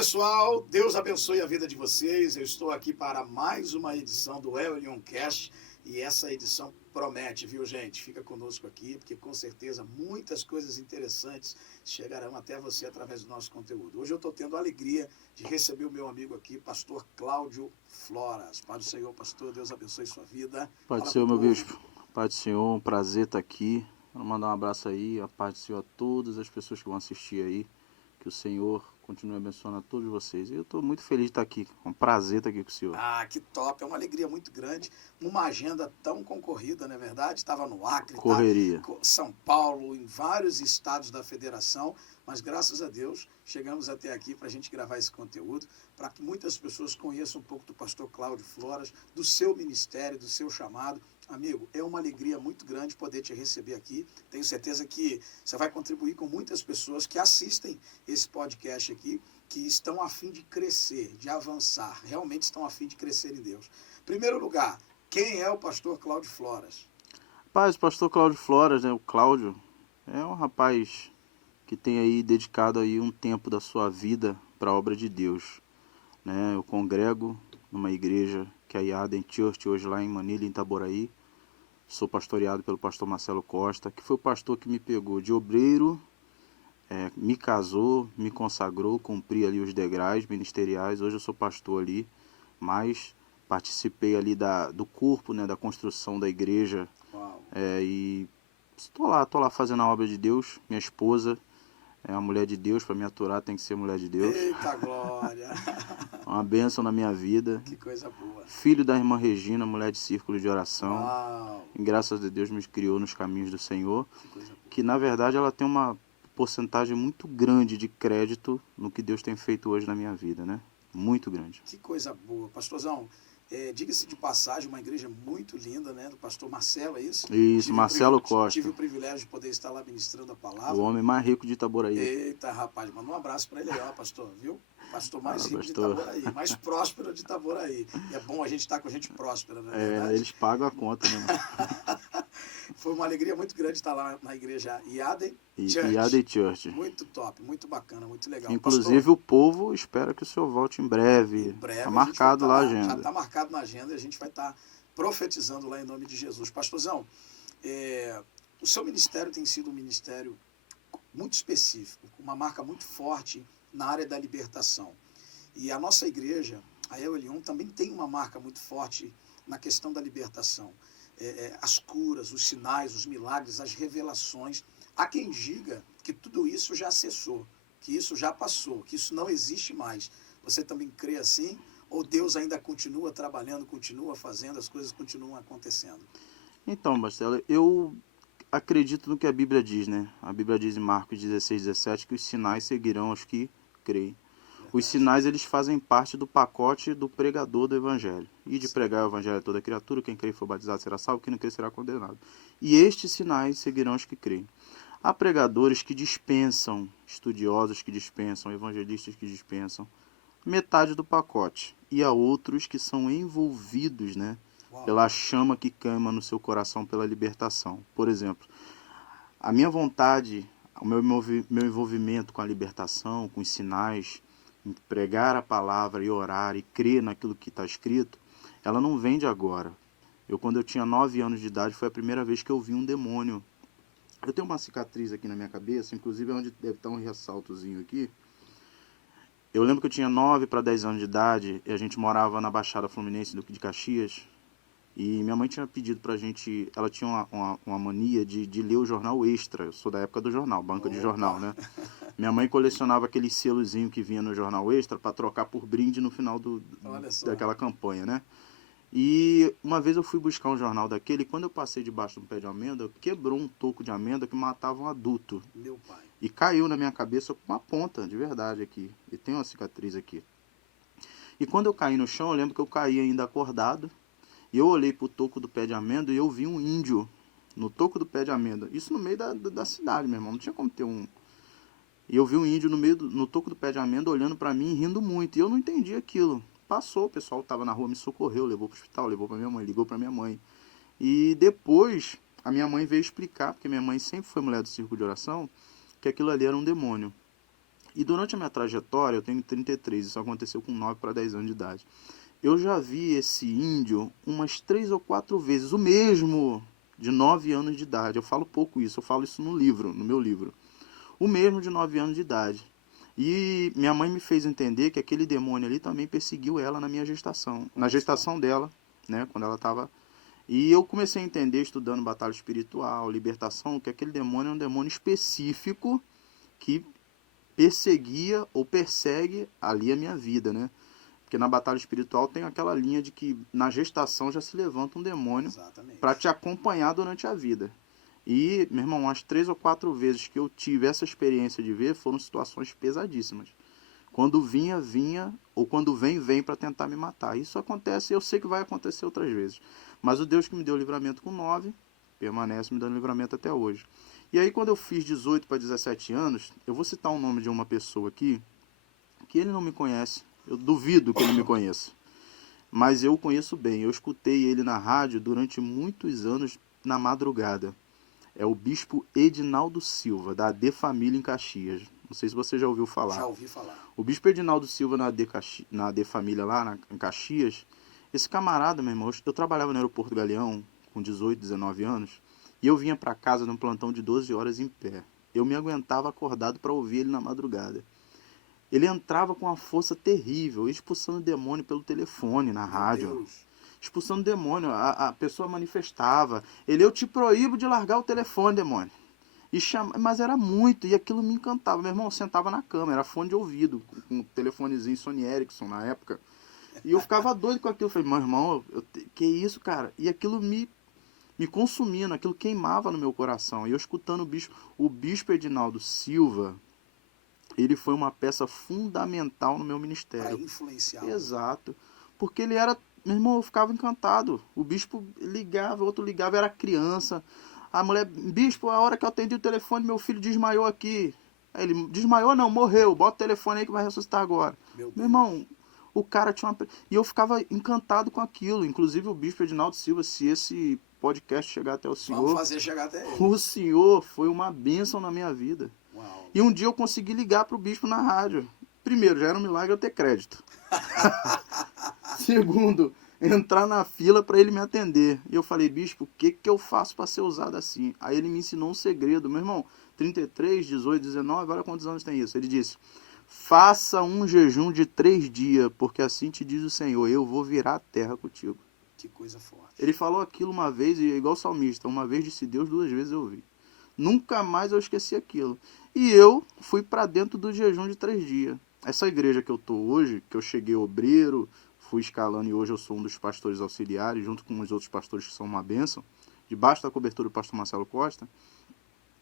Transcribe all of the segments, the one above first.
pessoal, Deus abençoe a vida de vocês. Eu estou aqui para mais uma edição do Elion Cast e essa edição promete, viu, gente? Fica conosco aqui, porque com certeza muitas coisas interessantes chegarão até você através do nosso conteúdo. Hoje eu estou tendo a alegria de receber o meu amigo aqui, pastor Cláudio Floras. Pai do Senhor, pastor, Deus abençoe sua vida. Pai do Senhor, meu bispo. Pai do Senhor, um prazer estar aqui. Quero mandar um abraço aí, a paz do Senhor a todas as pessoas que vão assistir aí. Que o Senhor continue abençoando a todos vocês. E eu estou muito feliz de estar aqui. É um prazer estar aqui com o Senhor. Ah, que top. É uma alegria muito grande. Uma agenda tão concorrida, não é verdade? Estava no Acre, Correria. São Paulo, em vários estados da federação. Mas graças a Deus, chegamos até aqui para a gente gravar esse conteúdo, para que muitas pessoas conheçam um pouco do pastor Cláudio Floras, do seu ministério, do seu chamado. Amigo, é uma alegria muito grande poder te receber aqui. Tenho certeza que você vai contribuir com muitas pessoas que assistem esse podcast aqui, que estão a fim de crescer, de avançar, realmente estão a fim de crescer em Deus. Primeiro lugar, quem é o pastor Cláudio Floras? Rapaz, o pastor Cláudio Floras, né, o Cláudio, é um rapaz que tem aí dedicado aí um tempo da sua vida para a obra de Deus. Né? Eu congrego numa igreja que é a Yaden Church, hoje lá em Manilha, em Itaboraí. Sou pastoreado pelo pastor Marcelo Costa, que foi o pastor que me pegou de obreiro, me casou, me consagrou, cumpri ali os degraus ministeriais. Hoje eu sou pastor ali, mas participei ali do corpo, né, da construção da igreja. E estou lá fazendo a obra de Deus. Minha esposa é uma mulher de Deus, para me aturar tem que ser mulher de Deus. Eita glória! Uma bênção na minha vida. Que coisa boa. Filho da irmã Regina, mulher de círculo de oração. Uau. E graças a Deus me criou nos caminhos do Senhor. Que, que na verdade ela tem uma porcentagem muito grande de crédito no que Deus tem feito hoje na minha vida, né? Muito grande. Que coisa boa. Pastorzão, diga-se de passagem, uma igreja muito linda, né? Do pastor Marcelo, é isso? Isso, Marcelo Costa. Tive o privilégio de poder estar lá ministrando a palavra. O homem mais rico de Itaboraí. Eita, rapaz, manda um abraço para ele aí, ó, pastor, viu? Pastor mais rico de Itaboraí, mais próspero de Itaboraí. E é bom a gente estar com gente próspera, não é verdade? Eles pagam a conta, né? Foi uma alegria muito grande estar lá na igreja Yaden Church. Yaden Church. Muito top, muito bacana, muito legal. Inclusive pastor, o povo espera que o senhor volte em breve. Está marcado lá a agenda. Já está marcado na agenda e a gente vai estar profetizando lá em nome de Jesus. Pastorzão, o seu ministério tem sido um ministério muito específico, com uma marca muito forte na área da libertação. E a nossa igreja, a Elion, também tem uma marca muito forte na questão da libertação. As curas, os sinais, os milagres, as revelações. Há quem diga que tudo isso já cessou, que isso já passou, que isso não existe mais. Você também crê assim? Ou Deus ainda continua trabalhando, continua fazendo, as coisas continuam acontecendo? Então, Marcelo, eu acredito no que a Bíblia diz, né? A Bíblia diz em Marcos 16, 17 que os sinais seguirão aos que creem. Os sinais, eles fazem parte do pacote do pregador do evangelho. E de pregar o evangelho a toda criatura, quem crer e for batizado será salvo, quem não crer será condenado. E estes sinais seguirão os que creem. Há pregadores que dispensam, estudiosos que dispensam, evangelistas que dispensam metade do pacote. E há outros que são envolvidos, né, pela chama que queima no seu coração pela libertação. Por exemplo, a minha vontade, o meu envolvimento com a libertação, com os sinais, em pregar a palavra e orar e crer naquilo que está escrito, ela não vem de agora. Quando eu tinha 9 anos de idade, foi a primeira vez que eu vi um demônio. Eu tenho uma cicatriz aqui na minha cabeça, inclusive onde deve estar um ressaltozinho aqui. Eu lembro que eu tinha 9 para 10 anos de idade e a gente morava na Baixada Fluminense do de Caxias. E minha mãe tinha pedido pra gente, ela tinha uma mania de ler o jornal Extra. Eu sou da época do jornal, banca de jornal, né? Minha mãe colecionava aquele selozinho que vinha no jornal Extra para trocar por brinde no final daquela campanha, né? E uma vez eu fui buscar um jornal daquele e quando eu passei debaixo de um pé de amêndoa, quebrou um toco de amêndoa que matava um adulto. Meu pai. E caiu na minha cabeça com uma ponta, de verdade, aqui. E tem uma cicatriz aqui. E quando eu caí no chão, eu lembro que eu caí ainda acordado. E eu olhei pro toco do pé de amêndoa e eu vi um índio no toco do pé de amêndoa. Isso no meio da cidade, meu irmão. Não tinha como ter um... E eu vi um índio no toco do pé de amêndoa olhando pra mim e rindo muito. E eu não entendi aquilo. Passou, o pessoal tava na rua, me socorreu, levou pro hospital, levou pra minha mãe, ligou pra minha mãe. E depois a minha mãe veio explicar, porque minha mãe sempre foi mulher do círculo de oração, que aquilo ali era um demônio. E durante a minha trajetória, eu tenho 33, isso aconteceu com 9 para 10 anos de idade. Eu já vi esse índio umas 3 ou 4 vezes, o mesmo de 9 anos de idade. Eu falo pouco isso, eu falo isso no livro, no meu livro. O mesmo de 9 anos de idade. E minha mãe me fez entender que aquele demônio ali também perseguiu ela na minha gestação. Na gestação dela, né, quando ela estava... E eu comecei a entender, estudando batalha espiritual, libertação, que aquele demônio é um demônio específico que perseguia ou persegue ali a minha vida, né? Porque na batalha espiritual tem aquela linha de que na gestação já se levanta um demônio para te acompanhar durante a vida. E, meu irmão, as 3 ou 4 vezes que eu tive essa experiência de ver foram situações pesadíssimas. Quando vinha, ou quando vem para tentar me matar. Isso acontece, eu sei que vai acontecer outras vezes. Mas o Deus que me deu livramento com 9, permanece me dando livramento até hoje. E aí, quando eu fiz 18 para 17 anos, eu vou citar o nome de uma pessoa aqui, que ele não me conhece. Eu duvido que ele me conheça. Mas eu o conheço bem. Eu escutei ele na rádio durante muitos anos na madrugada. É o bispo Edinaldo Silva, da AD Família em Caxias. Não sei se você já ouviu falar. Já ouvi falar. O bispo Edinaldo Silva na AD Família lá em Caxias, esse camarada, meu irmão, eu trabalhava no aeroporto Galeão com 18, 19 anos, e eu vinha para casa num plantão de 12 horas em pé. Eu me aguentava acordado para ouvir ele na madrugada. Ele entrava com uma força terrível, expulsando demônio pelo telefone, na rádio. Deus. Expulsando demônio, a pessoa manifestava. Eu te proíbo de largar o telefone, demônio. Mas era muito, e aquilo me encantava. Meu irmão, eu sentava na cama, era fone de ouvido, com um telefonezinho Sony Ericsson na época. E eu ficava doido com aquilo. Eu falei, meu irmão, que isso, cara? E aquilo me consumindo, aquilo queimava no meu coração. E eu escutando o bispo Edinaldo Silva, ele foi uma peça fundamental no meu ministério. Para influenciar. Exato. Porque ele era... Meu irmão, eu ficava encantado. O bispo ligava, o outro ligava, era criança. A mulher, bispo, a hora que eu atendi o telefone, meu filho desmaiou aqui. Aí ele, desmaiou não, morreu. Bota o telefone aí que vai ressuscitar agora. Meu irmão, o cara tinha uma... E eu ficava encantado com aquilo. Inclusive o bispo Edinaldo Silva, se esse podcast chegar até o senhor... Vamos fazer chegar até ele. O senhor foi uma bênção na minha vida. Uau. E um dia eu consegui ligar pro bispo na rádio. Primeiro, já era um milagre eu ter crédito. Segundo, entrar na fila para ele me atender. E eu falei, bispo, o que eu faço para ser usado assim? Aí ele me ensinou um segredo. Meu irmão, 33, 18, 19, olha quantos anos tem isso. Ele disse, faça um jejum de 3 dias, porque assim te diz o Senhor, eu vou virar a terra contigo. Que coisa forte. Ele falou aquilo uma vez, e é igual salmista, uma vez disse Deus, 2 vezes eu ouvi. Nunca mais eu esqueci aquilo. E eu fui para dentro do jejum de 3 dias. Essa igreja que eu estou hoje, que eu cheguei obreiro, fui escalando e hoje eu sou um dos pastores auxiliares, junto com os outros pastores que são uma bênção, debaixo da cobertura do pastor Marcelo Costa,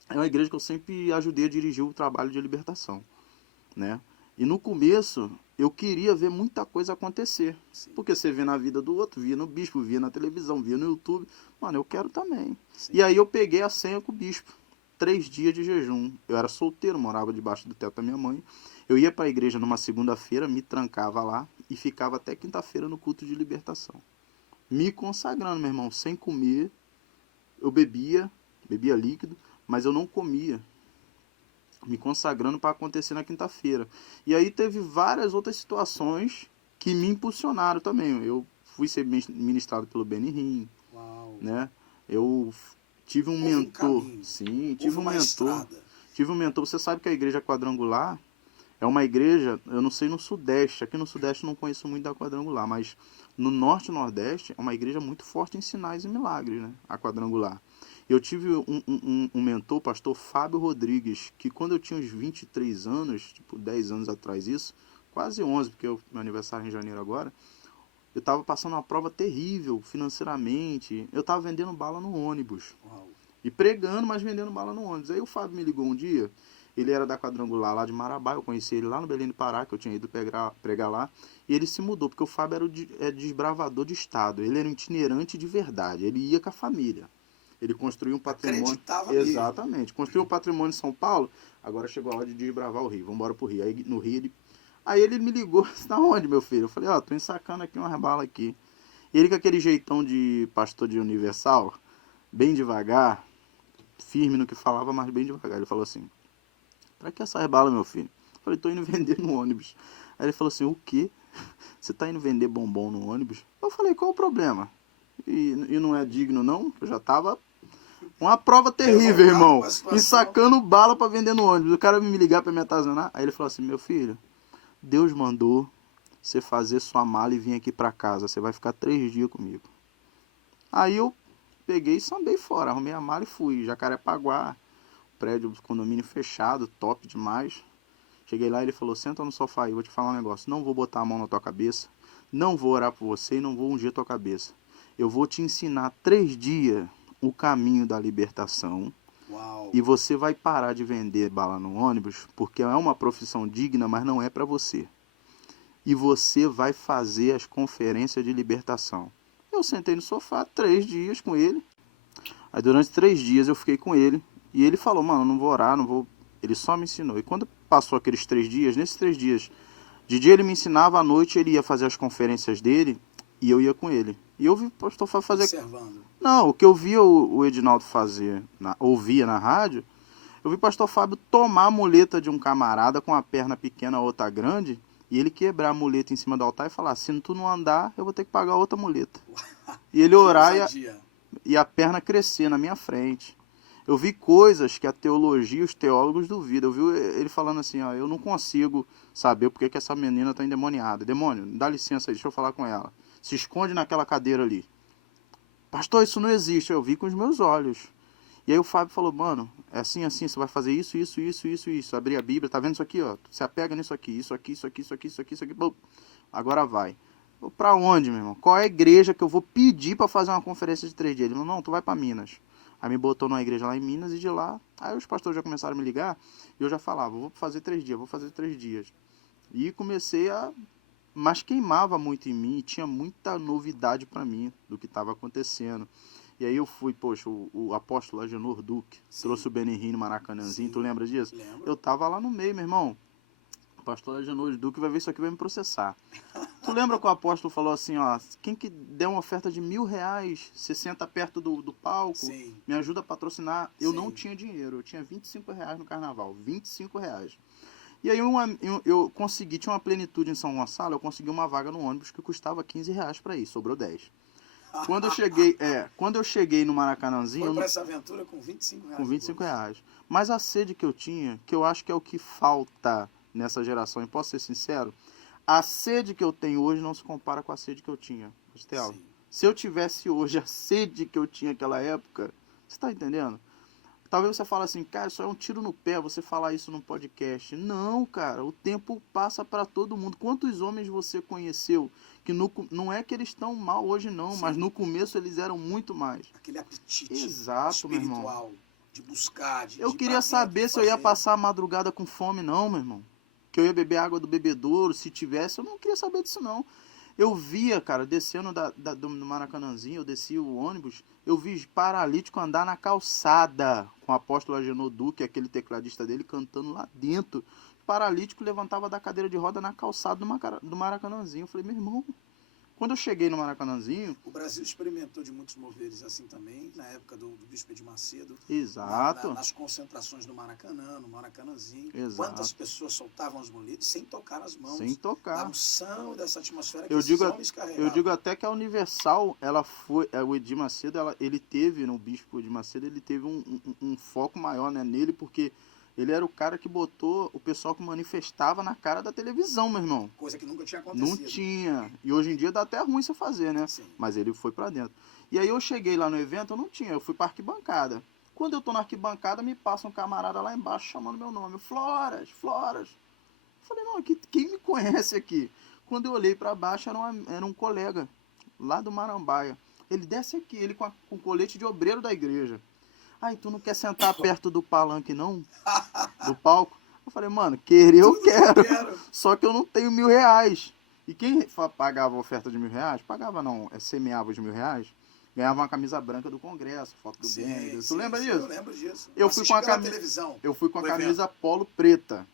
é uma igreja que eu sempre ajudei a dirigir o trabalho de libertação, né? E no começo, eu queria ver muita coisa acontecer. Sim. Porque você vê na vida do outro, via no bispo, via na televisão, via no YouTube. Mano, eu quero também. Sim. E aí eu peguei a senha com o bispo. 3 dias de jejum. Eu era solteiro, morava debaixo do teto da minha mãe. Eu ia para a igreja numa segunda-feira, me trancava lá e ficava até quinta-feira no culto de libertação. Me consagrando, meu irmão, sem comer. Eu bebia líquido, mas eu não comia. Me consagrando para acontecer na quinta-feira. E aí teve várias outras situações que me impulsionaram também. Eu fui ser ministrado pelo Benihim, né? Eu tive um mentor. Sim, tive um mentor. Tive um mentor. Você sabe que a igreja quadrangular é uma igreja, eu não sei no Sudeste, aqui no Sudeste eu não conheço muito da quadrangular, mas no Norte e Nordeste é uma igreja muito forte em sinais e milagres, né? A quadrangular. Eu tive um mentor, o pastor Fábio Rodrigues, que quando eu tinha uns 23 anos, tipo 10 anos atrás isso, quase 11, porque meu aniversário é em janeiro agora, eu estava passando uma prova terrível financeiramente, eu estava vendendo bala no ônibus. Uau. E pregando, mas vendendo bala no ônibus. Aí o Fábio me ligou um dia, ele era da quadrangular lá de Marabá, eu conheci ele lá no Belém do Pará, que eu tinha ido pregar lá, e ele se mudou, porque o Fábio era desbravador de estado, ele era um itinerante de verdade, ele ia com a família. Ele construiu um patrimônio. Acreditava exatamente. Mesmo. Construiu um patrimônio em São Paulo. Agora chegou a hora de desbravar o Rio. Vamos embora pro Rio. Aí no Rio Aí ele me ligou. Você tá onde, meu filho? Eu falei, tô ensacando aqui uma bala aqui. E ele com aquele jeitão de pastor de Universal, bem devagar, firme no que falava, mas bem devagar. Ele falou assim, pra que essa bala, meu filho? Eu falei, tô indo vender no ônibus. Aí ele falou assim, o quê? Você tá indo vender bombom no ônibus? Eu falei, qual o problema? E não é digno, não? Eu já tava uma prova terrível, irmão. Ensacando bala pra vender no ônibus. O cara me ligar pra me atazanar. Aí ele falou assim, meu filho, Deus mandou você fazer sua mala e vir aqui pra casa. Você vai ficar 3 dias comigo. Aí eu peguei e sambei fora. Arrumei a mala e fui. Jacarepaguá, prédio do condomínio fechado, top demais. Cheguei lá e ele falou, senta no sofá aí, eu vou te falar um negócio. Não vou botar a mão na tua cabeça, não vou orar por você e não vou ungir a tua cabeça. Eu vou te ensinar 3 dias o caminho da libertação. Uau. E você vai parar de vender bala no ônibus, porque é uma profissão digna, mas não é para você. E você vai fazer as conferências de libertação. Eu sentei no sofá 3 dias com ele. Aí durante 3 dias eu fiquei com ele. E ele falou, mano, não vou orar, não vou... Ele só me ensinou. E quando passou aqueles 3 dias, nesses 3 dias, de dia ele me ensinava, à noite ele ia fazer as conferências dele e eu ia com ele. E eu vi o pastor Fábio fazer... Observando. Não, o que eu via o Edinaldo fazer, ouvia na rádio, eu vi o pastor Fábio tomar a muleta de um camarada com a perna pequena, a outra grande, e ele quebrar a muleta em cima do altar e falar, se tu não andar, eu vou ter que pagar outra muleta. E ele orar e a perna crescer na minha frente. Eu vi coisas que a teologia e os teólogos duvidam. Eu vi ele falando assim, ó, eu não consigo saber porque que essa menina está endemoniada. Demônio, dá licença aí, deixa eu falar com ela. Se esconde naquela cadeira ali. Pastor, isso não existe. Eu vi com os meus olhos. E aí o Fábio falou, mano, é assim, assim, você vai fazer isso, isso, isso, isso, isso. Abrir a Bíblia, tá vendo isso aqui, ó? Você apega nisso aqui, isso aqui, isso aqui, isso aqui, isso aqui, isso aqui. Bom, agora vai. Pra onde, meu irmão? Qual é a igreja que eu vou pedir pra fazer uma conferência de 3 dias? Ele falou, não, tu vai pra Minas. Aí me botou numa igreja lá em Minas e de lá... Aí os pastores já começaram a me ligar e eu já falava, vou fazer 3 dias, vou fazer 3 dias. E comecei a... Mas queimava muito em mim e tinha muita novidade pra mim do que estava acontecendo. E aí eu fui, poxa, o apóstolo Agenor Duque trouxe o Benihim no Maracanãzinho, tu lembra disso? Lembro. Eu tava lá no meio, meu irmão. O pastor Agenor Duque vai ver isso aqui e vai me processar. Tu lembra que o apóstolo falou assim, ó, quem que der uma oferta de R$1.000, você senta perto do palco, Sim. me ajuda a patrocinar. Eu Sim. não tinha dinheiro, eu tinha R$25 no carnaval, R$25. E aí eu consegui, tinha uma plenitude em São Gonçalo, eu consegui uma vaga no ônibus que custava R$15 para ir, sobrou 10. Quando eu cheguei no Maracanãzinho... Foi para essa aventura com R$25. Com R$25. Mas a sede que eu tinha, que eu acho que é o que falta nessa geração, e posso ser sincero, a sede que eu tenho hoje não se compara com a sede que eu tinha. Costela. Se eu tivesse hoje a sede que eu tinha naquela época, você está entendendo? Talvez você fale assim, cara, isso é um tiro no pé você falar isso num podcast. Não, cara, o tempo passa para todo mundo. Quantos homens você conheceu que não é que eles estão mal hoje não, mas no começo eles eram muito mais. Aquele apetite espiritual, meu irmão, de buscar, eu queria saber se eu ia passar a madrugada com fome não, meu irmão. Que eu ia beber água do bebedouro, se tivesse, eu não queria saber disso não. Eu via, cara, descendo do Maracanãzinho, eu descia o ônibus, eu vi paralítico andar na calçada com o apóstolo Agenor Duque, aquele tecladista dele, cantando lá dentro. O paralítico levantava da cadeira de roda na calçada do Maracanãzinho. Eu falei, meu irmão, quando eu cheguei no Maracanãzinho... O Brasil experimentou de muitos moveres assim também, na época do Bispo de Macedo. Exato. Nas concentrações do Maracanã, no Maracanãzinho. Exato. Quantas pessoas soltavam os moletes sem tocar nas mãos. Sem tocar. Da unção dessa atmosfera que esses homens carregavam. Eu digo até que a Universal, ela foi... O Edir Macedo, ele teve, no Bispo de Macedo, ele teve um foco maior, né, nele, porque... Ele era o cara que botou o pessoal que manifestava na cara da televisão, meu irmão. Coisa que nunca tinha acontecido. Não tinha. E hoje em dia dá até ruim você fazer, né? Sim. Mas ele foi pra dentro. E aí eu cheguei lá no evento, eu não tinha. Eu fui pra arquibancada. Quando eu tô na arquibancada, me passa um camarada lá embaixo chamando meu nome. Floras, Floras. Eu falei, não, quem me conhece aqui? Quando eu olhei pra baixo, era um colega lá do Marambaia. Ele desce aqui, ele com colete de obreiro da igreja. Aí, tu não quer sentar perto do palanque, não? Do palco? Eu falei, mano, querer eu quero. Só que eu não tenho R$1.000. E quem pagava a oferta de R$1.000, pagava não, semeava os R$1.000, ganhava uma camisa branca do Congresso, foto do Bender. Tu lembra disso? Eu lembro disso. Eu fui com a camisa polo preta.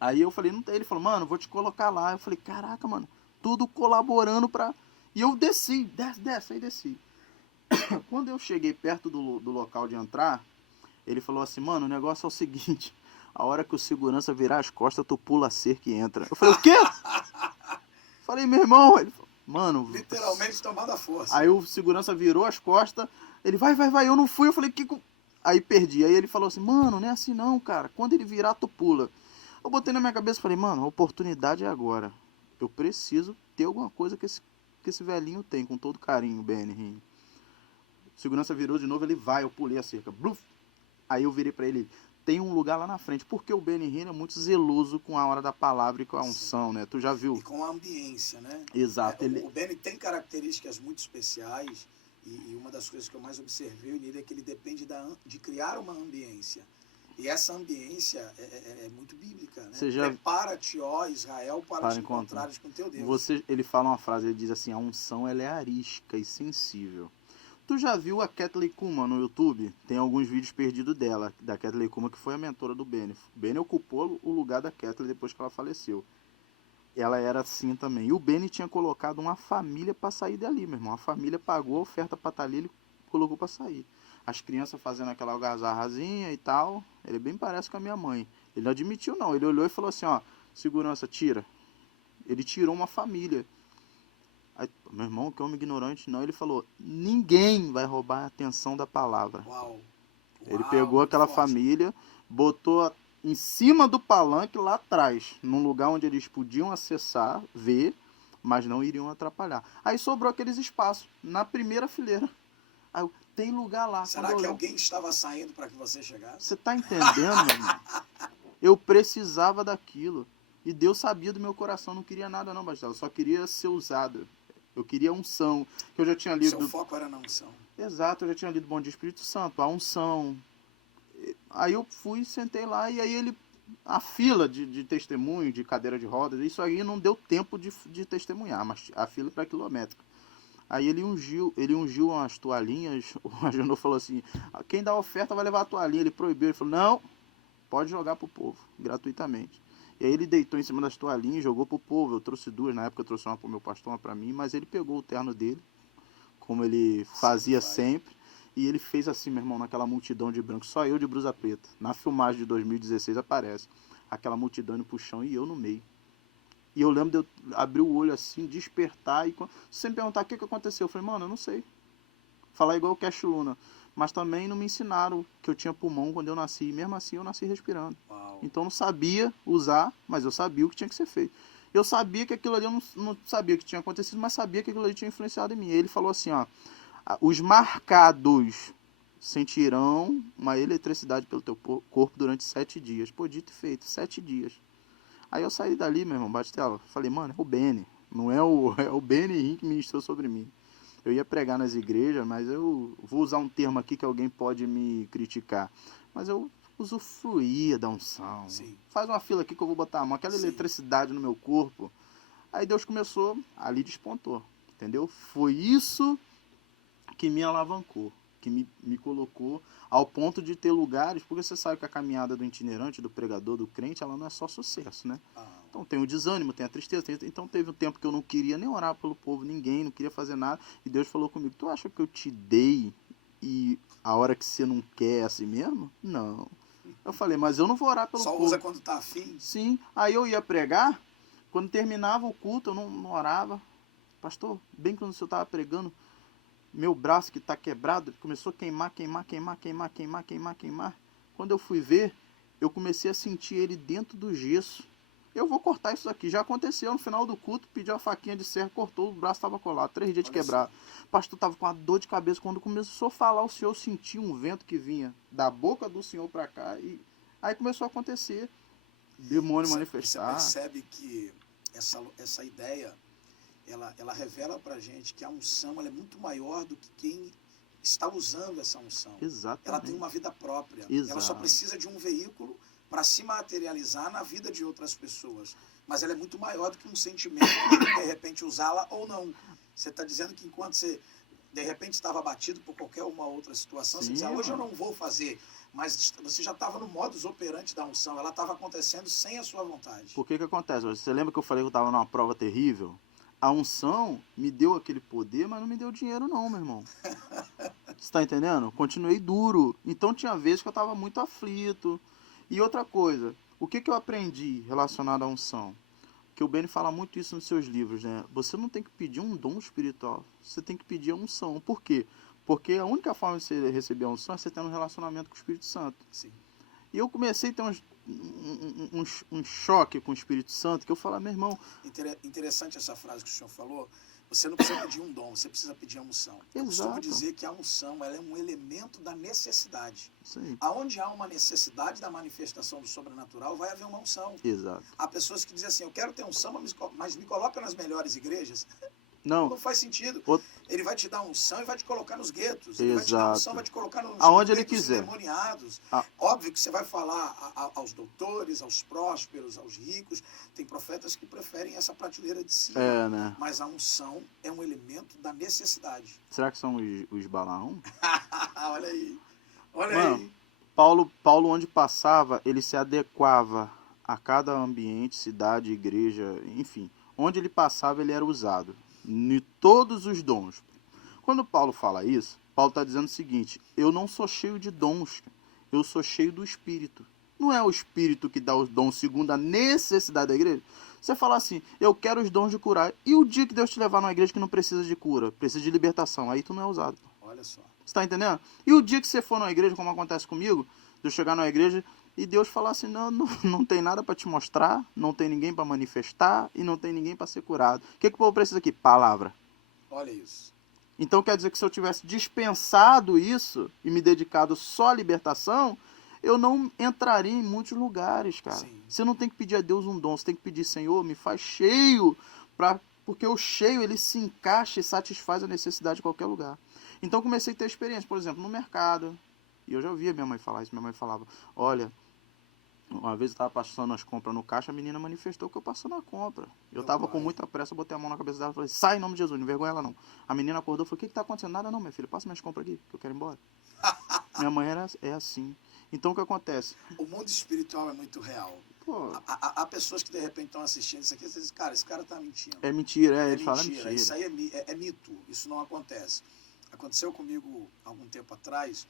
Aí eu falei, não tem. Ele falou, mano, vou te colocar lá. Eu falei, caraca, mano, tudo colaborando pra... E eu desci, aí desci. Quando eu cheguei perto do local de entrar, ele falou assim, mano, o negócio é o seguinte, A hora que o segurança virar as costas, tu pula a cerca e entra. Eu falei, o quê? Falei, meu irmão, ele falou, mano... Literalmente tomando a força. Aí o segurança virou as costas, ele vai, eu não fui, eu falei, que... Aí perdi, aí ele falou assim, mano, não é assim não, cara, quando ele virar, tu pula. Eu botei na minha cabeça e falei, mano, a oportunidade é agora. Eu preciso ter alguma coisa que esse velhinho tem, com todo carinho, BN. O segurança virou de novo, ele vai, eu pulei a cerca. Bluf! Aí eu virei pra ele, tem um lugar lá na frente, porque o BN é muito zeloso com a hora da palavra e com a unção, né? Tu já viu? E com a ambiência, né? Exato. O BN tem características muito especiais e uma das coisas que eu mais observei nele é que ele depende de criar uma ambiência. E essa ambiência é muito bíblica, né? Prepara-te, ó Israel, para te encontrares com teu Deus. Ele fala uma frase, ele diz assim, a unção ela é arisca e sensível. Tu já viu a Kathleen Kuhlman no YouTube? Tem alguns vídeos perdidos dela, da Kathleen Kuhlman, que foi a mentora do Benny. O Benny ocupou o lugar da Kathleen depois que ela faleceu. Ela era assim também. E o Benny tinha colocado uma família para sair dali, meu irmão. A família pagou a oferta para estar ali, ele colocou para sair. As crianças fazendo aquela algazarrazinha e tal. Ele bem parece com a minha mãe. Ele não admitiu não, ele olhou e falou assim, ó, segurança, tira. Ele tirou uma família. Aí, meu irmão, que homem ignorante, não. Ele falou, ninguém vai roubar a atenção da palavra. Uau. Ele pegou aquela família, botou em cima do palanque lá atrás, num lugar onde eles podiam acessar, ver, mas não iriam atrapalhar. Aí sobrou aqueles espaços, na primeira fileira. Aí, tem lugar lá. Será que alguém estava saindo para que você chegasse? Você tá entendendo, meu irmão? Eu precisava daquilo. E Deus sabia do meu coração, não queria nada não, Bastão. Eu só queria ser usado. Eu queria unção, que eu já tinha lido... Seu foco era na unção. Exato, eu já tinha lido Bom Dia Espírito Santo, a unção. Aí eu fui, sentei lá, e aí a fila de testemunho, de cadeira de rodas, isso aí não deu tempo de testemunhar, mas a fila para quilométrica. Aí ele ungiu umas toalhinhas, o Agenor falou assim, quem dá oferta vai levar a toalhinha, ele proibiu, ele falou, não, pode jogar pro povo, gratuitamente. E aí ele deitou em cima das toalhinhas, jogou pro povo. Eu trouxe duas, na época eu trouxe uma pro meu pastor, uma pra mim, mas ele pegou o terno dele, como ele fazia sempre, e ele fez assim, meu irmão, naquela multidão de branco, só eu de blusa preta. Na filmagem de 2016 aparece aquela multidão indo pro chão e eu no meio. E eu lembro de eu abrir o olho assim, despertar, e se você me perguntar o que aconteceu, eu falei, mano, eu não sei. Falar igual o Cash Luna. Mas também não me ensinaram que eu tinha pulmão quando eu nasci, e mesmo assim eu nasci respirando. Uau. Então eu não sabia usar, mas eu sabia o que tinha que ser feito. Eu sabia que aquilo ali, eu não sabia o que tinha acontecido, mas sabia que aquilo ali tinha influenciado em mim. E ele falou assim, ó, os marcados sentirão uma eletricidade pelo teu corpo durante 7 dias. Pô, dito e feito, 7 dias. Aí eu saí dali, meu irmão, Batistela, falei, mano, é o Benny, não é o Benny que ministrou sobre mim. Eu ia pregar nas igrejas, mas eu vou usar um termo aqui que alguém pode me criticar. Mas eu usufruía da unção. Sim. Faz uma fila aqui que eu vou botar a mão, aquela eletricidade no meu corpo. Aí Deus começou, ali despontou, entendeu? Foi isso que me alavancou, que me colocou ao ponto de ter lugares, porque você sabe que a caminhada do itinerante, do pregador, do crente, ela não é só sucesso, né? Então tem o desânimo, tem a tristeza, então teve um tempo que eu não queria nem orar pelo povo, ninguém, não queria fazer nada, e Deus falou comigo, tu acha que eu te dei e a hora que você não quer é assim mesmo? Não. Eu falei, mas eu não vou orar pelo povo. Só usa quando tá afim? Sim, aí eu ia pregar, quando terminava o culto, eu não orava. Pastor, bem quando o senhor estava pregando, meu braço que está quebrado, começou a queimar. Quando eu fui ver, eu comecei a sentir ele dentro do gesso. Eu vou cortar isso aqui. Já aconteceu no final do culto, pediu a faquinha de serra, cortou, o braço estava colado. 3 dias de quebrado. O pastor estava com uma dor de cabeça. Quando começou a falar, o senhor sentiu um vento que vinha da boca do senhor para cá. E aí começou a acontecer. Demônio manifestar. Você percebe que essa ideia, ela revela pra gente que a unção ela é muito maior do que quem está usando essa unção. Exatamente. Ela tem uma vida própria. Exato. Ela só precisa de um veículo para se materializar na vida de outras pessoas. Mas ela é muito maior do que um sentimento de repente usá-la ou não. Você está dizendo que enquanto você de repente estava abatido por qualquer uma outra situação, Sim, você dizia, hoje eu não vou fazer. Mas você já estava no modus operandi da unção. Ela estava acontecendo sem a sua vontade. Por que acontece? Você lembra que eu falei que eu estava numa prova terrível? A unção me deu aquele poder, mas não me deu dinheiro não, meu irmão. Você está entendendo? Continuei duro. Então tinha vezes que eu estava muito aflito. E outra coisa, o que eu aprendi relacionado à unção? Que o Benny fala muito isso nos seus livros, né? Você não tem que pedir um dom espiritual, você tem que pedir a unção. Por quê? Porque a única forma de você receber a unção é você tendo um relacionamento com o Espírito Santo. Sim. E eu comecei a ter um choque com o Espírito Santo, que eu falo, meu irmão... Interessante essa frase que o senhor falou. Você não precisa pedir um dom, você precisa pedir a unção. Eu costumo dizer que a unção ela é um elemento da necessidade. Sim. Aonde há uma necessidade da manifestação do sobrenatural, vai haver uma unção. Exato. Há pessoas que dizem assim, eu quero ter unção, mas me coloca nas melhores igrejas. Não faz sentido. Ele vai te dar unção e vai te colocar nos guetos. Ele vai te dar unção, vai te colocar nos aonde ele quiser. Endemoniados. Óbvio que você vai falar aos doutores, aos prósperos, aos ricos. Tem profetas que preferem essa prateleira de cima. Né? Mas a unção é um elemento da necessidade. Será que são os Balaão? Olha aí. Olha Mano, aí. Paulo, onde passava, ele se adequava a cada ambiente, cidade, igreja, enfim. Onde ele passava, ele era usado. Em todos os dons. Quando Paulo fala isso, Paulo está dizendo o seguinte, eu não sou cheio de dons, eu sou cheio do Espírito. Não é o Espírito que dá os dons segundo a necessidade da igreja? Você fala assim, eu quero os dons de curar, e o dia que Deus te levar numa igreja que não precisa de cura, precisa de libertação, aí tu não é usado. Olha só. Você está entendendo? E o dia que você for numa igreja, como acontece comigo, de eu chegar numa igreja e Deus falar assim, não tem nada para te mostrar, não tem ninguém para manifestar e não tem ninguém para ser curado. O que o povo precisa aqui? Palavra. Olha isso. Então quer dizer que se eu tivesse dispensado isso e me dedicado só à libertação, eu não entraria em muitos lugares, cara. Sim. Você não tem que pedir a Deus um dom, você tem que pedir, Senhor, me faz cheio, porque o cheio ele se encaixa e satisfaz a necessidade de qualquer lugar. Então comecei a ter experiência, por exemplo, no mercado. E eu já ouvia minha mãe falar isso. Minha mãe falava, olha, uma vez eu estava passando as compras no caixa, a menina manifestou que eu passou na compra. Eu estava com muita pressa, botei a mão na cabeça dela e falei, sai em nome de Jesus, não envergonha ela não. A menina acordou e falou, o que está acontecendo? Nada não, minha filha, passa minhas compras aqui, que eu quero ir embora. Minha mãe é assim. Então o que acontece? O mundo espiritual é muito real. Há pessoas que de repente estão assistindo isso aqui e dizem, cara, esse cara está mentindo. É mentira, ele fala mentira. Isso aí é mito, isso não acontece. Aconteceu comigo algum tempo atrás,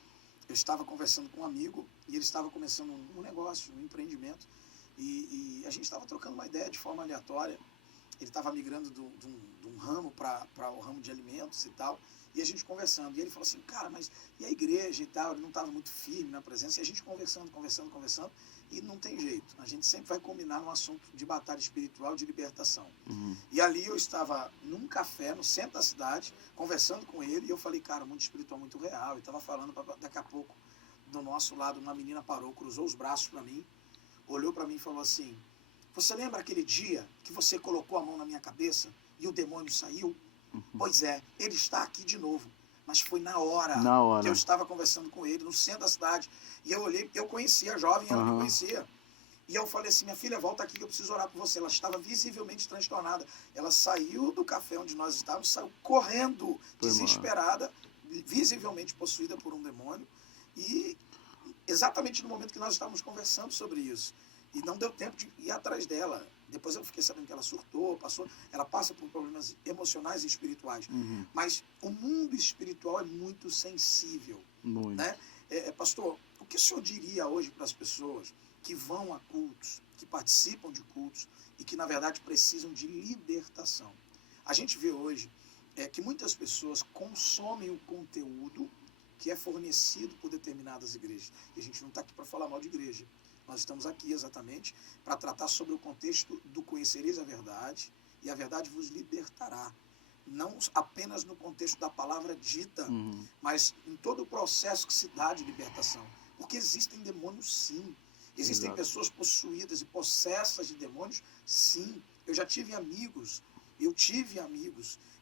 eu estava conversando com um amigo e ele estava começando um negócio, um empreendimento, e a gente estava trocando uma ideia de forma aleatória. Ele estava migrando de um ramo para o ramo de alimentos e tal, e a gente conversando. E ele falou assim, cara, mas e a igreja e tal? Ele não estava muito firme na presença, e a gente conversando, e não tem jeito. A gente sempre vai combinar num assunto de batalha espiritual, de libertação. Uhum. E ali eu estava num café, no centro da cidade, conversando com ele, e eu falei, cara, o mundo espiritual é muito real. E estava falando, daqui a pouco, do nosso lado, uma menina parou, cruzou os braços para mim, olhou para mim e falou assim, você lembra aquele dia que você colocou a mão na minha cabeça e o demônio saiu? Uhum. Pois é, ele está aqui de novo. Mas foi na hora que eu estava conversando com ele, no centro da cidade. E eu olhei, eu conhecia a jovem, ela me conhecia. E eu falei assim, minha filha, volta aqui que eu preciso orar por você. Ela estava visivelmente transtornada. Ela saiu do café onde nós estávamos, saiu correndo, desesperada, visivelmente possuída por um demônio. E exatamente no momento que nós estávamos conversando sobre isso. E não deu tempo de ir atrás dela. Depois eu fiquei sabendo que ela surtou, ela passa por problemas emocionais e espirituais. Uhum. Mas o mundo espiritual é muito sensível. Muito. Né? Pastor, o que o senhor diria hoje para as pessoas que vão a cultos, que participam de cultos e que, na verdade, precisam de libertação? A gente vê hoje que muitas pessoas consomem o conteúdo que é fornecido por determinadas igrejas. E a gente não está aqui para falar mal de igreja. Nós estamos aqui exatamente para tratar sobre o contexto do conhecereis a verdade e a verdade vos libertará. Não apenas no contexto da palavra dita, mas em todo o processo que se dá de libertação. Porque existem demônios, sim. Existem pessoas possuídas e possessas de demônios, sim. Eu tive amigos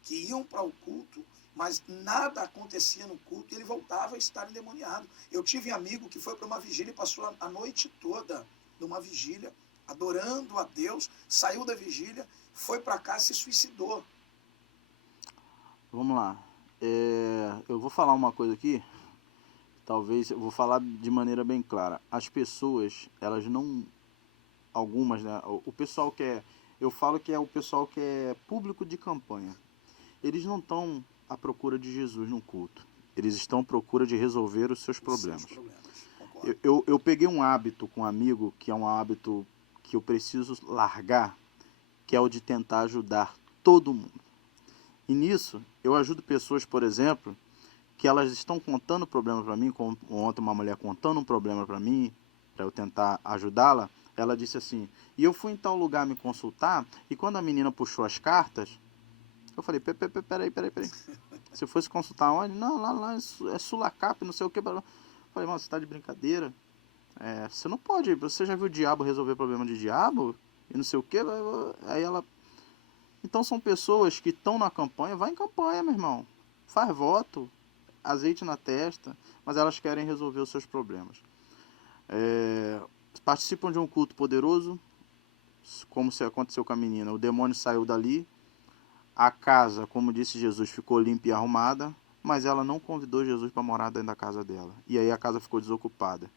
que iam para o culto, mas nada acontecia no culto e ele voltava a estar endemoniado. Eu tive amigo que foi para uma vigília e passou a noite toda numa vigília, adorando a Deus, saiu da vigília, foi para casa e se suicidou. Vamos lá. Eu vou falar uma coisa aqui, talvez eu vou falar de maneira bem clara. As pessoas, elas não... Algumas, né? O pessoal que é... Eu falo que é o pessoal que é público de campanha. Eles não estão à procura de Jesus no culto. Eles estão à procura de resolver os seus problemas. Eu peguei um hábito com um amigo, que é um hábito que eu preciso largar, que é o de tentar ajudar todo mundo. E nisso, eu ajudo pessoas, por exemplo, que elas estão contando problema para mim, como ontem uma mulher contando um problema para mim, para eu tentar ajudá-la, ela disse assim, e eu fui em tal lugar me consultar, e quando a menina puxou as cartas, eu falei, peraí. Se eu fosse consultar onde? Não, lá é Sulacap, não sei o que. Eu falei, mano, você tá de brincadeira? Você não pode, você já viu o diabo resolver problema de diabo? E não sei o que. Aí ela... Então são pessoas que estão na campanha, vai em campanha, meu irmão. Faz voto, azeite na testa, mas elas querem resolver os seus problemas. Participam de um culto poderoso, como se aconteceu com a menina. O demônio saiu dali, a casa, como disse Jesus, ficou limpa e arrumada, mas ela não convidou Jesus para morar dentro da casa dela. E aí a casa ficou desocupada.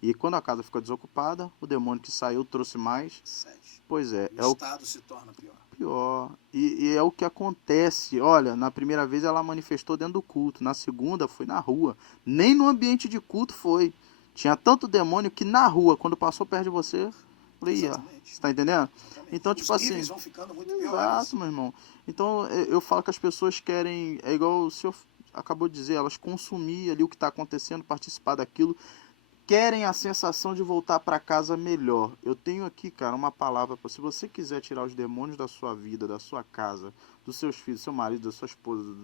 E quando a casa ficou desocupada, o demônio que saiu trouxe mais. 7. Pois é. O estado se torna pior. Pior. E é o que acontece. Olha, na primeira vez ela manifestou dentro do culto. Na segunda foi na rua. Nem no ambiente de culto foi. Tinha tanto demônio que na rua, quando passou perto de você, falei, ó, você está entendendo? Exatamente. Então, tipo assim... Os vão ficando muito piores. Exato, meu irmão. Então, eu falo que as pessoas querem... É igual o senhor acabou de dizer, elas consumir ali o que está acontecendo, participar daquilo, querem a sensação de voltar para casa melhor. Eu tenho aqui, cara, uma palavra para se você quiser tirar os demônios da sua vida, da sua casa, dos seus filhos, do seu marido, da sua esposa,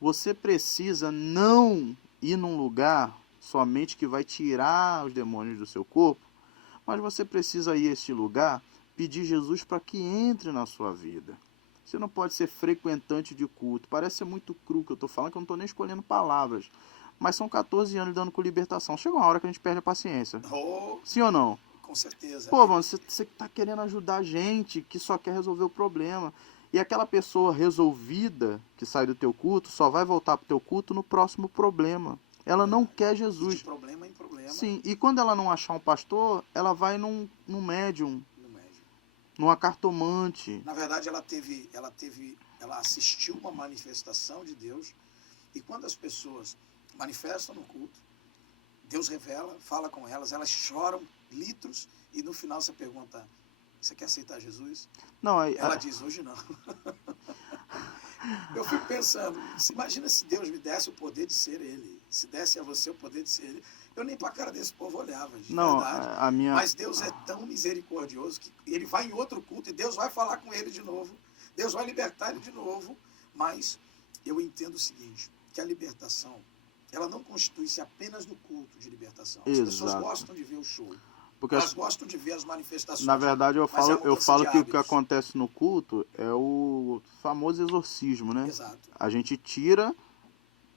você precisa não ir num lugar somente que vai tirar os demônios do seu corpo, mas você precisa ir a este lugar, pedir Jesus para que entre na sua vida. Você não pode ser frequentante de culto. Parece ser muito cru que eu estou falando, que eu não estou nem escolhendo palavras. Mas são 14 anos lidando com libertação. Chega uma hora que a gente perde a paciência. Sim ou não? Com certeza. Pô, mano, você está querendo ajudar a gente que só quer resolver o problema. E aquela pessoa resolvida que sai do teu culto só vai voltar pro teu culto no próximo problema. Ela não quer Jesus. E de problema em problema. Sim, e quando ela não achar um pastor, ela vai num médium, numa cartomante. Na verdade, ela assistiu uma manifestação de Deus, e quando as pessoas manifestam no culto, Deus revela, fala com elas choram litros, e no final você pergunta, você quer aceitar Jesus? Não, ela diz, hoje não. Eu fico pensando, imagina se Deus me desse o poder de ser Ele, se desse a você o poder de ser Ele, eu nem para a cara desse povo olhava, de verdade. Mas Deus é tão misericordioso que ele vai em outro culto e Deus vai falar com ele de novo, Deus vai libertar ele de novo, mas eu entendo o seguinte, que a libertação, ela não constitui-se apenas no culto de libertação. As pessoas gostam de ver o show. Porque elas gostam de ver as manifestações. Na verdade, eu falo que o que acontece no culto é o famoso exorcismo, né? Exato. A gente tira,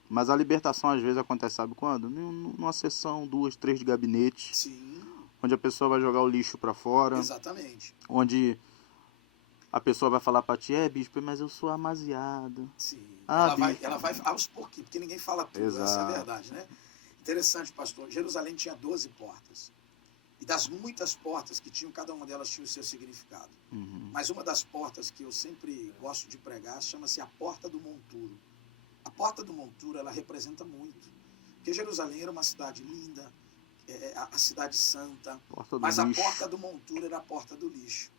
mas a libertação às vezes acontece, sabe quando? Numa sessão, 2, 3 de gabinete. Sim. Onde a pessoa vai jogar o lixo para fora. Exatamente. Onde a pessoa vai falar para ti, bispo, mas eu sou amaziado. Sim. Ela vai aos pouquinhos, porque ninguém fala tudo. Exato. Essa é a verdade, né? Interessante, pastor. Jerusalém tinha 12 portas. E das muitas portas que tinham, cada uma delas tinha o seu significado. Uhum. Mas uma das portas que eu sempre gosto de pregar chama-se a Porta do Monturo. A Porta do Monturo, ela representa muito. Porque Jerusalém era uma cidade linda, a cidade santa, mas a Porta do Monturo era a Porta do Lixo.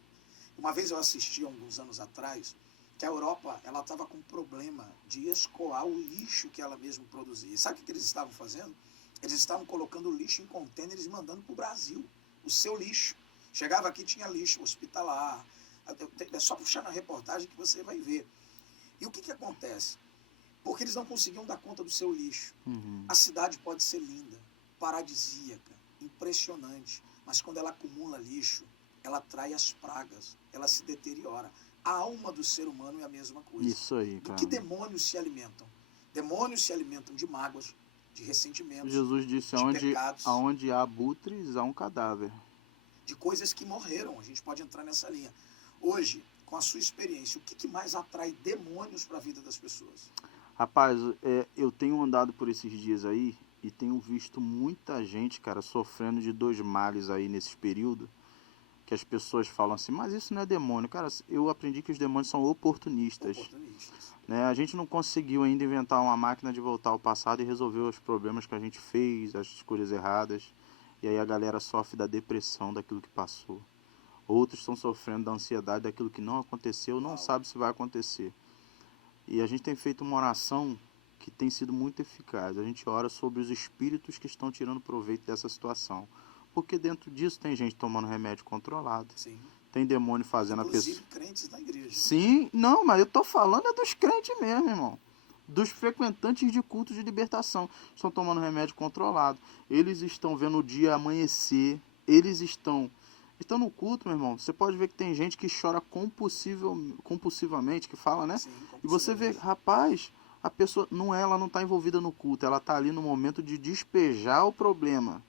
Uma vez eu assisti, há alguns anos atrás, que a Europa estava com problema de escoar o lixo que ela mesma produzia. E sabe o que eles estavam fazendo? Eles estavam colocando o lixo em contêineres e mandando para o Brasil. O seu lixo. Chegava aqui, tinha lixo hospitalar. É só puxar na reportagem que você vai ver. E o que acontece? Porque eles não conseguiam dar conta do seu lixo. Uhum. A cidade pode ser linda, paradisíaca, impressionante, mas quando ela acumula lixo, ela atrai as pragas, ela se deteriora. A alma do ser humano é a mesma coisa. Isso aí, cara. Do que demônios se alimentam? Demônios se alimentam de mágoas, de ressentimentos, Jesus disse, aonde há abutres, há um cadáver. De coisas que morreram, a gente pode entrar nessa linha. Hoje, com a sua experiência, o que mais atrai demônios para a vida das pessoas? Rapaz, eu tenho andado por esses dias aí e tenho visto muita gente, cara, sofrendo de 2 males aí nesses períodos, que as pessoas falam assim, mas isso não é demônio. Cara, eu aprendi que os demônios são oportunistas. Né? A gente não conseguiu ainda inventar uma máquina de voltar ao passado e resolver os problemas que a gente fez, as escolhas erradas. E aí a galera sofre da depressão daquilo que passou. Outros estão sofrendo da ansiedade daquilo que não aconteceu, não sabe se vai acontecer. E a gente tem feito uma oração que tem sido muito eficaz. A gente ora sobre os espíritos que estão tirando proveito dessa situação. Porque dentro disso tem gente tomando remédio controlado. Sim. Tem demônio fazendo Inclusive a pessoa... crentes na igreja. Sim, não, mas eu tô falando é dos crentes mesmo, irmão. Dos frequentantes de cultos de libertação. Estão tomando remédio controlado. Eles estão vendo o dia amanhecer. Eles estão no culto, meu irmão. Você pode ver que tem gente que chora compulsivamente, que fala, né? Sim, E você vê, rapaz, a pessoa ela não está envolvida no culto. Ela está ali no momento de despejar o problema.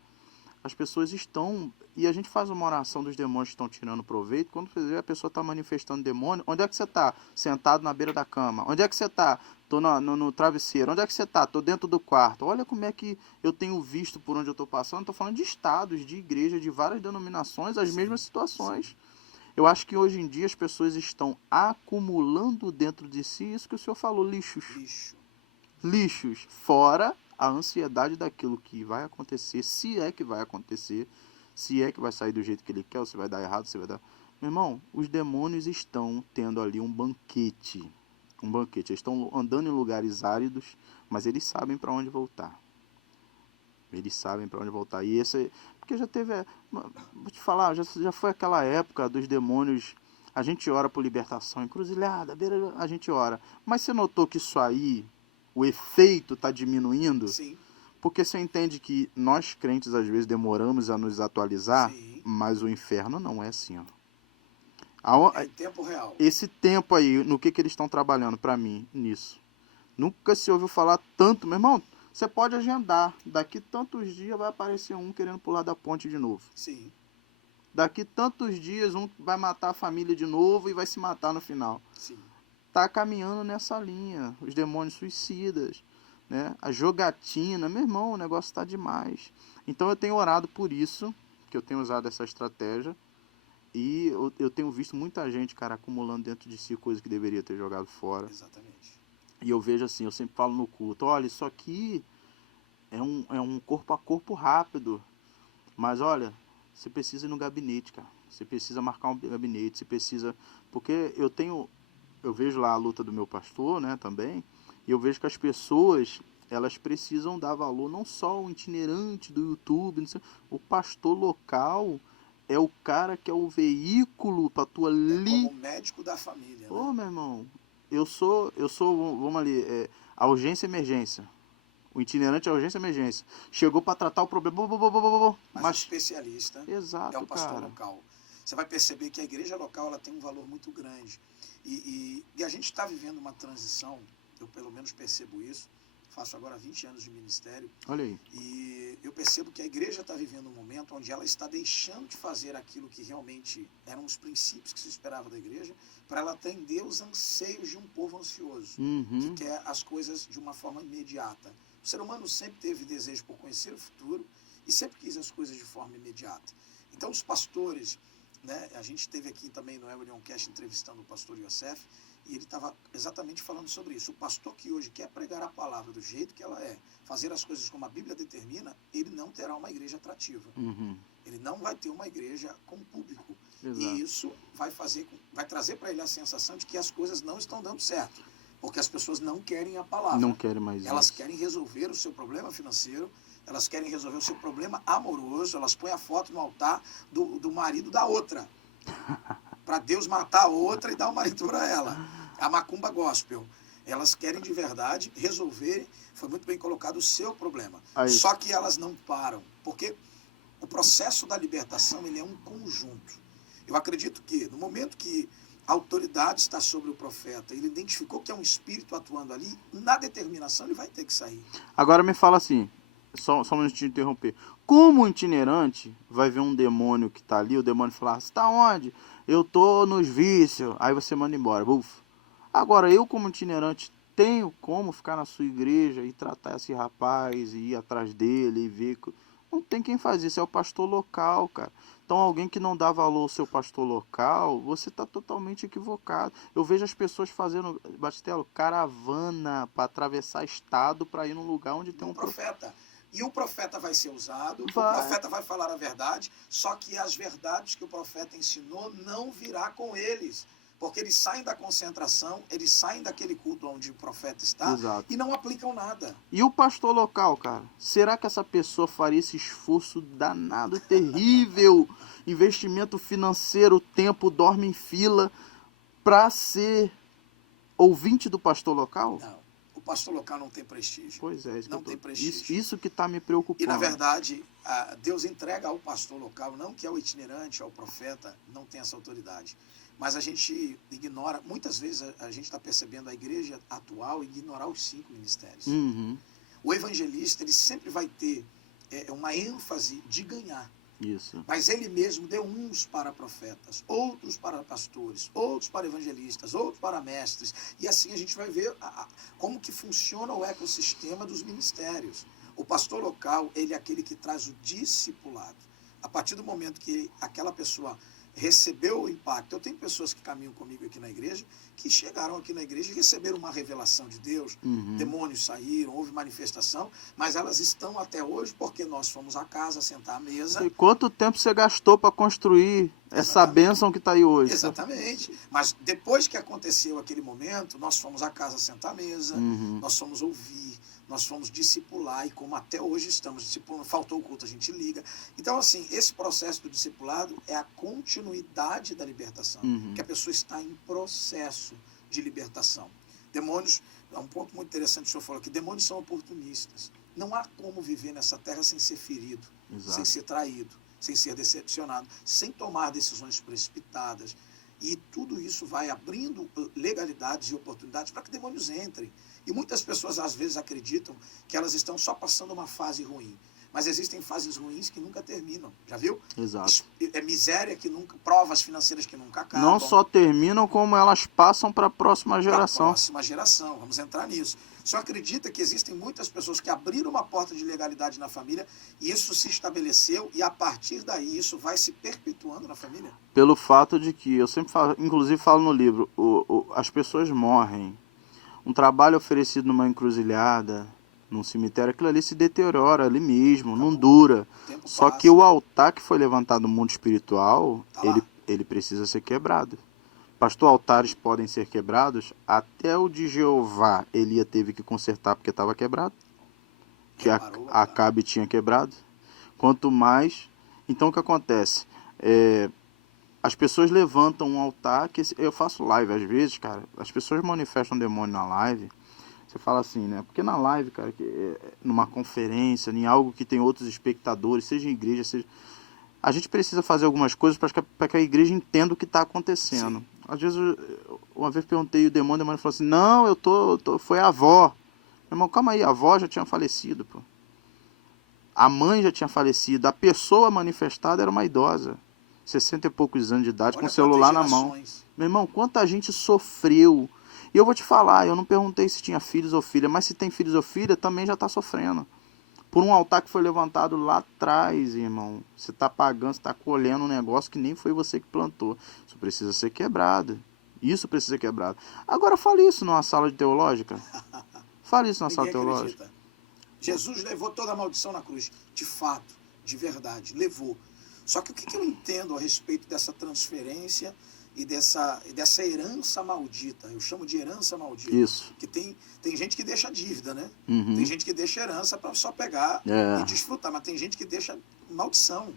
As pessoas estão... E a gente faz uma oração dos demônios que estão tirando proveito. Quando você vê a pessoa está manifestando demônio, onde é que você está? Sentado na beira da cama. Onde é que você está? Estou no travesseiro. Onde é que você está? Estou dentro do quarto. Olha como é que eu tenho visto por onde eu estou passando. Estou falando de estados, de igreja, de várias denominações, as mesmas situações. Sim. Eu acho que hoje em dia as pessoas estão acumulando dentro de si isso que o senhor falou, lixos. Lixos. Fora a ansiedade daquilo que vai acontecer, se é que vai acontecer, se é que vai sair do jeito que ele quer, ou se vai dar errado, se vai dar... Meu irmão, os demônios estão tendo ali um banquete. Um banquete. Eles estão andando em lugares áridos, mas eles sabem para onde voltar. Eles sabem para onde voltar. E esse... Porque já teve... Vou te falar, já foi aquela época dos demônios... A gente ora por libertação, encruzilhada, beira, a gente ora. Mas você notou que isso aí, o efeito está diminuindo? Sim. Porque você entende que nós crentes às vezes demoramos a nos atualizar, sim, mas o inferno não é assim, ó. É em tempo real. Esse tempo aí, no que eles estão trabalhando para mim, nisso. Nunca se ouviu falar tanto, meu irmão. Você pode agendar. Daqui tantos dias vai aparecer um querendo pular da ponte de novo. Sim. Daqui tantos dias um vai matar a família de novo e vai se matar no final. Sim. Tá caminhando nessa linha. Os demônios suicidas, né? A jogatina, meu irmão, o negócio tá demais. Então eu tenho orado por isso, que eu tenho usado essa estratégia. E eu tenho visto muita gente, cara, acumulando dentro de si coisas que deveria ter jogado fora. Exatamente. E eu vejo assim, eu sempre falo no culto, olha, isso aqui é um corpo a corpo rápido. Mas olha, você precisa ir no gabinete, cara. Você precisa marcar um gabinete, você precisa... Porque eu vejo lá a luta do meu pastor, né, também, e eu vejo que as pessoas, elas precisam dar valor, não só o itinerante do YouTube, não sei, o pastor local é o cara que é o veículo para tua como médico da família, Ô, né? meu irmão, eu sou, vamos ali, a urgência e emergência. O itinerante é urgência e emergência. Chegou para tratar o problema. Mas o especialista exato, é o pastor cara. local. Você vai perceber que a igreja local ela tem um valor muito grande. E a gente está vivendo uma transição, eu pelo menos percebo isso. Faço agora 20 anos de ministério. Olha aí. E eu percebo que a igreja está vivendo um momento onde ela está deixando de fazer aquilo que realmente eram os princípios que se esperava da igreja, para ela atender os anseios de um povo ansioso, que quer as coisas de uma forma imediata. O ser humano sempre teve desejo por conhecer o futuro e sempre quis as coisas de forma imediata. Então os pastores, né, a gente esteve aqui também no Evangelion Cast entrevistando o pastor Yosef, e ele estava exatamente falando sobre isso. O pastor que hoje quer pregar a palavra do jeito que ela é, fazer as coisas como a Bíblia determina, ele não terá uma igreja atrativa. Ele não vai ter uma igreja com público. Exato. E isso vai trazer para ele a sensação de que as coisas não estão dando certo. Porque as pessoas não querem a palavra. Não querem mais Elas isso. querem resolver o seu problema financeiro, elas querem resolver o seu problema amoroso, elas põem a foto no altar do marido da outra. Para Deus matar a outra e dar o marido para ela. A macumba gospel. Elas querem de verdade resolver, foi muito bem colocado, o seu problema. Aí. Só que elas não param. Porque o processo da libertação ele é um conjunto. Eu acredito que no momento que a autoridade está sobre o profeta, ele identificou que é um espírito atuando ali, na determinação ele vai ter que sair. Agora me fala assim, só um minutinho de interromper. Como o itinerante vai ver um demônio que está ali, o demônio fala, você está onde? Eu tô nos vícios. Aí você manda embora. Uf. Agora, eu como itinerante tenho como ficar na sua igreja e tratar esse rapaz e ir atrás dele e ver... Não tem quem faz isso, é o pastor local, cara. Então, alguém que não dá valor ao seu pastor local, você está totalmente equivocado. Eu vejo as pessoas fazendo, Bastelo, caravana para atravessar estado para ir num lugar onde tem um profeta. E o profeta vai ser usado, o Vai. profeta vai falar a verdade, só que as verdades que o profeta ensinou não virá com eles. Porque eles saem da concentração, eles saem daquele culto onde o profeta está, Exato. e não aplicam nada. E o pastor local, cara? Será que essa pessoa faria esse esforço danado, terrível, investimento financeiro, tempo, dorme em fila, para ser ouvinte do pastor local? Não. O pastor local não tem prestígio. Pois é, Não tem prestígio. Isso que está me preocupando. E, na verdade, Deus entrega ao pastor local, não que ao itinerante, ao profeta, não tem essa autoridade. Mas a gente ignora, muitas vezes a gente está percebendo a igreja atual ignorar os 5 ministérios. Uhum. O evangelista, ele sempre vai ter uma ênfase de ganhar. Isso. Mas ele mesmo deu uns para profetas, outros para pastores, outros para evangelistas, outros para mestres. E assim a gente vai ver como que funciona o ecossistema dos ministérios. O pastor local, ele é aquele que traz o discipulado. A partir do momento que aquela pessoa recebeu o impacto. Eu tenho pessoas que caminham comigo aqui na igreja, que chegaram aqui na igreja e receberam uma revelação de Deus, demônios saíram, houve manifestação, mas elas estão até hoje porque nós fomos à casa, sentar à mesa. E quanto tempo você gastou para construir essa bênção que está aí hoje? Exatamente. Mas depois que aconteceu aquele momento, nós fomos à casa, sentar à mesa, nós fomos ouvir, nós fomos discipular, e como até hoje estamos discipulando, faltou o culto, a gente liga. Então, assim, esse processo do discipulado é a continuidade da libertação, que a pessoa está em processo de libertação. Demônios, é um ponto muito interessante que o senhor falou aqui, demônios são oportunistas. Não há como viver nessa terra sem ser ferido, sem ser traído, sem ser decepcionado, sem tomar decisões precipitadas. E tudo isso vai abrindo legalidades e oportunidades para que demônios entrem. E muitas pessoas às vezes acreditam que elas estão só passando uma fase ruim. Mas existem fases ruins que nunca terminam. Já viu? Exato. É miséria que nunca, provas financeiras que nunca acabam. Não só terminam, como elas passam para a próxima geração. Para a próxima geração, vamos entrar nisso. O senhor acredita que existem muitas pessoas que abriram uma porta de legalidade na família e isso se estabeleceu e a partir daí isso vai se perpetuando na família? Pelo fato de que, eu sempre falo, inclusive falo no livro, as pessoas morrem. Um trabalho oferecido numa encruzilhada, num cemitério, aquilo ali se deteriora ali mesmo, não dura. Só que o altar que foi levantado no mundo espiritual, ele precisa ser quebrado. Pastor, altares podem ser quebrados? Até o de Jeová, Elia teve que consertar porque estava quebrado. Que Acabe tinha quebrado. Quanto mais... Então o que acontece? As pessoas levantam um altar, que eu faço live às vezes, cara, as pessoas manifestam demônio na live, você fala assim, né? Porque na live, cara, numa conferência, em algo que tem outros espectadores, seja em igreja, seja... A gente precisa fazer algumas coisas para que a igreja entenda o que está acontecendo. Sim. Às vezes, uma vez perguntei e o demônio falou assim, não, foi a avó. Meu irmão, calma aí, a avó já tinha falecido, pô. A mãe já tinha falecido, a pessoa manifestada era uma idosa. 60 e poucos anos de idade, com o celular na mão. Meu irmão, quanta gente sofreu. E eu vou te falar, eu não perguntei se tinha filhos ou filha, mas se tem filhos ou filha, também já está sofrendo. Por um altar que foi levantado lá atrás, irmão. Você está pagando, você está colhendo um negócio que nem foi você que plantou. Isso precisa ser quebrado. Isso precisa ser quebrado. Agora fale isso numa sala de teológica. Fale isso numa sala teológica. Acredita. Jesus levou toda a maldição na cruz. De fato, de verdade, levou. Só que o que eu entendo a respeito dessa transferência e dessa herança maldita? Eu chamo de herança maldita. Isso. Que tem gente que deixa dívida, né? Tem gente que deixa herança para só pegar e desfrutar. Mas tem gente que deixa maldição.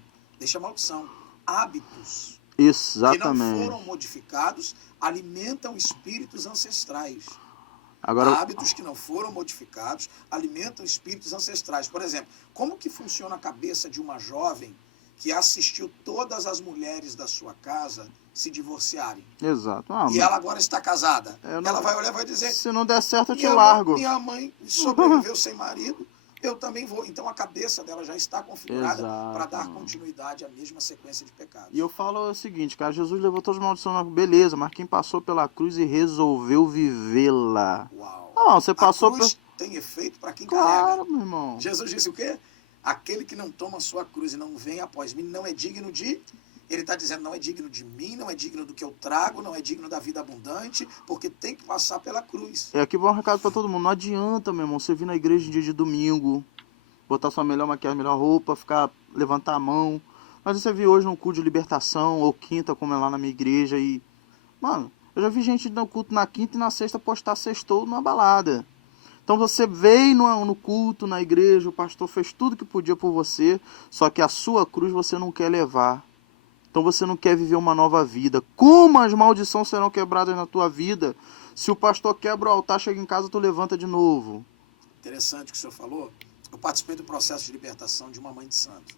Hábitos. Exatamente. Que não foram modificados, alimentam espíritos ancestrais. Agora... Hábitos que não foram modificados, alimentam espíritos ancestrais. Por exemplo, como que funciona a cabeça de uma jovem que assistiu todas as mulheres da sua casa se divorciarem? Exato. E ela agora está casada. Ela vai olhar e vai dizer... Se não der certo, eu te largo. Minha mãe sobreviveu sem marido, eu também vou. Então a cabeça dela já está configurada para dar continuidade à mesma sequência de pecados. E eu falo o seguinte, cara, Jesus levou todas as maldições, beleza, mas quem passou pela cruz e resolveu vivê-la. Uau. Não, você passou... A cruz tem efeito para quem carrega. Claro, meu irmão. Jesus disse o quê? Aquele que não toma sua cruz e não vem após mim não é digno de... Ele está dizendo, não é digno de mim, não é digno do que eu trago, não é digno da vida abundante, porque tem que passar pela cruz. Aqui vai um recado para todo mundo. Não adianta, meu irmão, você vir na igreja em dia de domingo, botar sua melhor maquiagem, melhor roupa, levantar a mão. Mas você viu hoje num culto de libertação, ou quinta, como é lá na minha igreja, e... Mano, eu já vi gente no culto na quinta e na sexta postar sextou numa balada. Então você veio no culto, na igreja, o pastor fez tudo que podia por você, só que a sua cruz você não quer levar. Então você não quer viver uma nova vida. Como as maldições serão quebradas na tua vida? Se o pastor quebra o altar, chega em casa, tu levanta de novo. Interessante o que o senhor falou. Eu participei do processo de libertação de uma mãe de santo.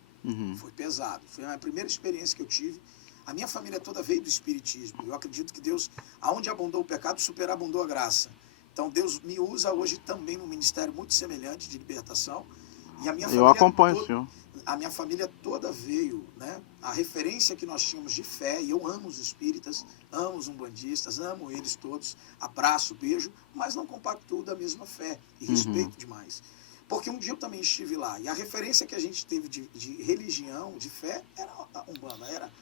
Foi pesado. Foi a primeira experiência que eu tive. A minha família toda veio do espiritismo. Eu acredito que Deus, aonde abundou o pecado, superabundou a graça. Então Deus me usa hoje também num ministério muito semelhante de libertação. E a minha Eu acompanho o senhor. A minha família toda veio, né? A referência que nós tínhamos de fé, e eu amo os espíritas, amo os umbandistas, amo eles todos, abraço, beijo, mas não compactuo da mesma fé e respeito demais. Porque um dia eu também estive lá, e a referência que a gente teve de religião, de fé, era a Umbanda,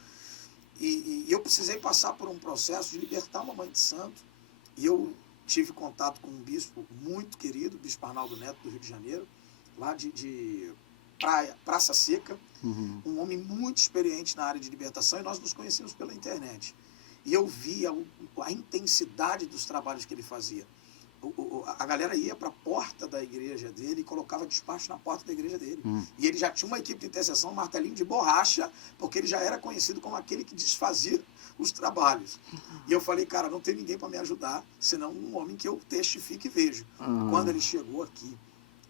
E eu precisei passar por um processo de libertar uma mãe de santo, e eu tive contato com um bispo muito querido, o bispo Arnaldo Neto, do Rio de Janeiro, lá de Praça Seca, um homem muito experiente na área de libertação, e nós nos conhecemos pela internet. E eu via a intensidade dos trabalhos que ele fazia. A galera ia para a porta da igreja dele e colocava despacho na porta da igreja dele. E ele já tinha uma equipe de intercessão, um martelinho de borracha, porque ele já era conhecido como aquele que desfazia os trabalhos. E eu falei, cara, não tem ninguém para me ajudar, senão um homem que eu testifique e vejo. Quando ele chegou aqui,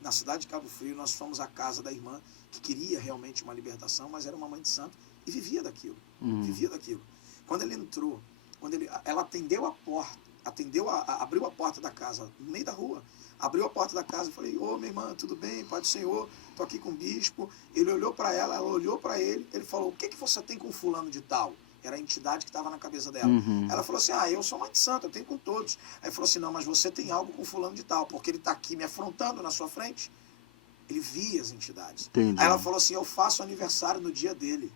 na cidade de Cabo Frio, nós fomos à casa da irmã que queria realmente uma libertação, mas era uma mãe de santo e vivia daquilo. Vivia daquilo. Quando ele entrou, ela atendeu a porta, abriu a porta da casa, no meio da rua, abriu a porta da casa e falei, ô minha irmã, tudo bem, Pai do Senhor, estou aqui com o bispo. Ele olhou para ela olhou para ele falou, o que você tem com fulano de tal? Era a entidade que estava na cabeça dela. Ela falou assim, eu sou mãe de santo, eu tenho com todos. Aí ele falou assim, não, mas você tem algo com fulano de tal, porque ele está aqui me afrontando na sua frente. Ele via as entidades. Entendi. Aí ela falou assim, eu faço aniversário no dia dele.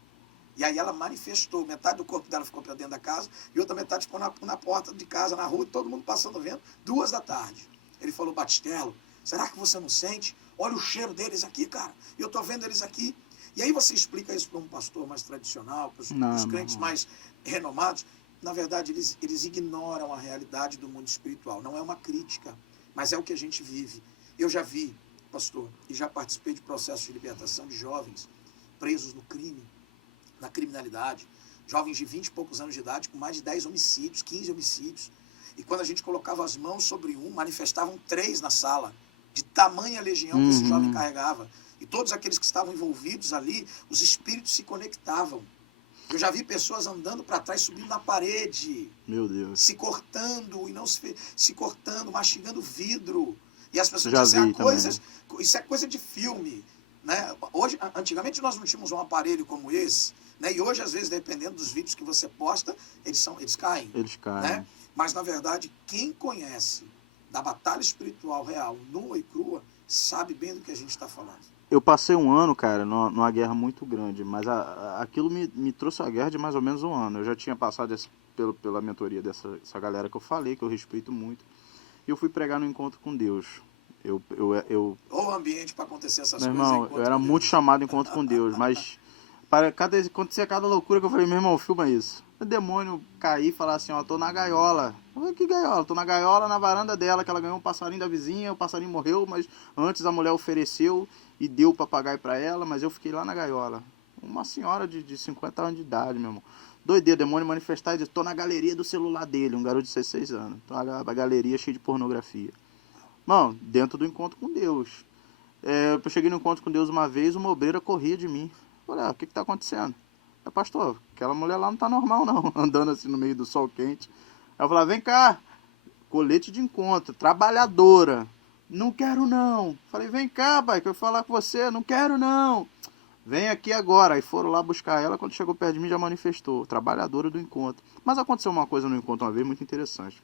E aí ela manifestou, metade do corpo dela ficou para dentro da casa, e outra metade ficou na porta de casa, na rua, todo mundo passando vendo, 2 da tarde. Ele falou, Batistelo, será que você não sente? Olha o cheiro deles aqui, cara. E eu estou vendo eles aqui. E aí você explica isso para um pastor mais tradicional, para os crentes mais renomados. Na verdade, eles ignoram a realidade do mundo espiritual. Não é uma crítica, mas é o que a gente vive. Eu já vi, pastor, e já participei de processos de libertação de jovens presos no crime, na criminalidade, jovens de 20 e poucos anos de idade, com mais de 10 homicídios, 15 homicídios. E quando a gente colocava as mãos sobre um, manifestavam 3 na sala, de tamanha legião que esse jovem carregava. E todos aqueles que estavam envolvidos ali, os espíritos se conectavam. Eu já vi pessoas andando para trás, subindo na parede. Meu Deus. Se cortando, e não se cortando, mastigando vidro. E as pessoas dizem, isso é coisa de filme. Né? Hoje, antigamente nós não tínhamos um aparelho como esse, né? E hoje, às vezes, dependendo dos vídeos que você posta, eles caem. Eles caem. Né? Mas, na verdade, quem conhece da batalha espiritual real, nua e crua, sabe bem do que a gente está falando. Eu passei um ano, cara, numa guerra muito grande, mas aquilo me trouxe a guerra de mais ou menos um ano. Eu já tinha passado pela mentoria dessa galera que eu falei, que eu respeito muito, e eu fui pregar no encontro com Deus. Ou o ambiente para acontecer essas meu coisas. Irmão, eu era muito chamado em encontro com Deus, mas acontecia cada loucura que eu falei, meu irmão, filma isso. O demônio cair e falar assim, tô na gaiola. Eu falei, que gaiola? Tô na gaiola, na varanda dela, que ela ganhou um passarinho da vizinha, o passarinho morreu, mas antes a mulher ofereceu e deu o papagaio pra ela, mas eu fiquei lá na gaiola. Uma senhora de 50 anos de idade, meu irmão. Doideira, demônio manifestar e dizer, tô na galeria do celular dele, um garoto de 16 anos. Tô na galeria cheia de pornografia. Mano, dentro do encontro com Deus. Eu cheguei no encontro com Deus uma vez, uma obreira corria de mim. Eu falei, o que tá acontecendo? Pastor, aquela mulher lá não tá normal não, andando assim no meio do sol quente. Aí eu falei, vem cá, colete de encontro, trabalhadora. Não quero não. Falei, vem cá, pai, que eu vou falar com você. Não quero não. Vem aqui agora. Aí foram lá buscar ela, quando chegou perto de mim já manifestou, trabalhadora do encontro. Mas aconteceu uma coisa no encontro uma vez muito interessante.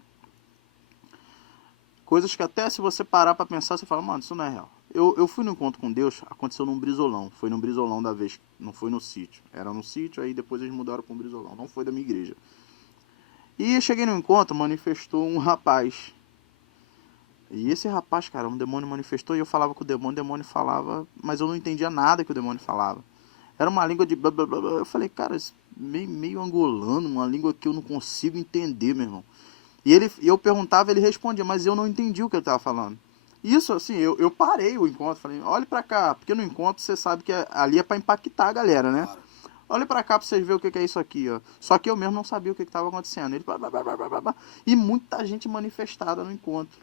Coisas que até se você parar para pensar, você fala, mano, isso não é real. Eu fui no encontro com Deus, aconteceu num brisolão. Foi num brisolão da vez, não foi no sítio. Era no sítio, aí depois eles mudaram para um brisolão. Não foi da minha igreja. E cheguei no encontro, manifestou um rapaz. E esse rapaz, cara, um demônio manifestou e eu falava com o demônio falava, mas eu não entendia nada que o demônio falava. Era uma língua de blá blá blá blá. Eu falei, cara, meio angolano, uma língua que eu não consigo entender, meu irmão. E eu perguntava, ele respondia, mas eu não entendi o que ele estava falando. Isso, assim, eu parei o encontro, falei, olhe pra cá, porque no encontro você sabe que ali é pra impactar a galera, né? Claro. Olhe pra cá pra vocês verem o que é isso aqui, ó. Só que eu mesmo não sabia o que estava acontecendo. Ele, blá, blá, blá, blá, blá, blá. E muita gente manifestada no encontro.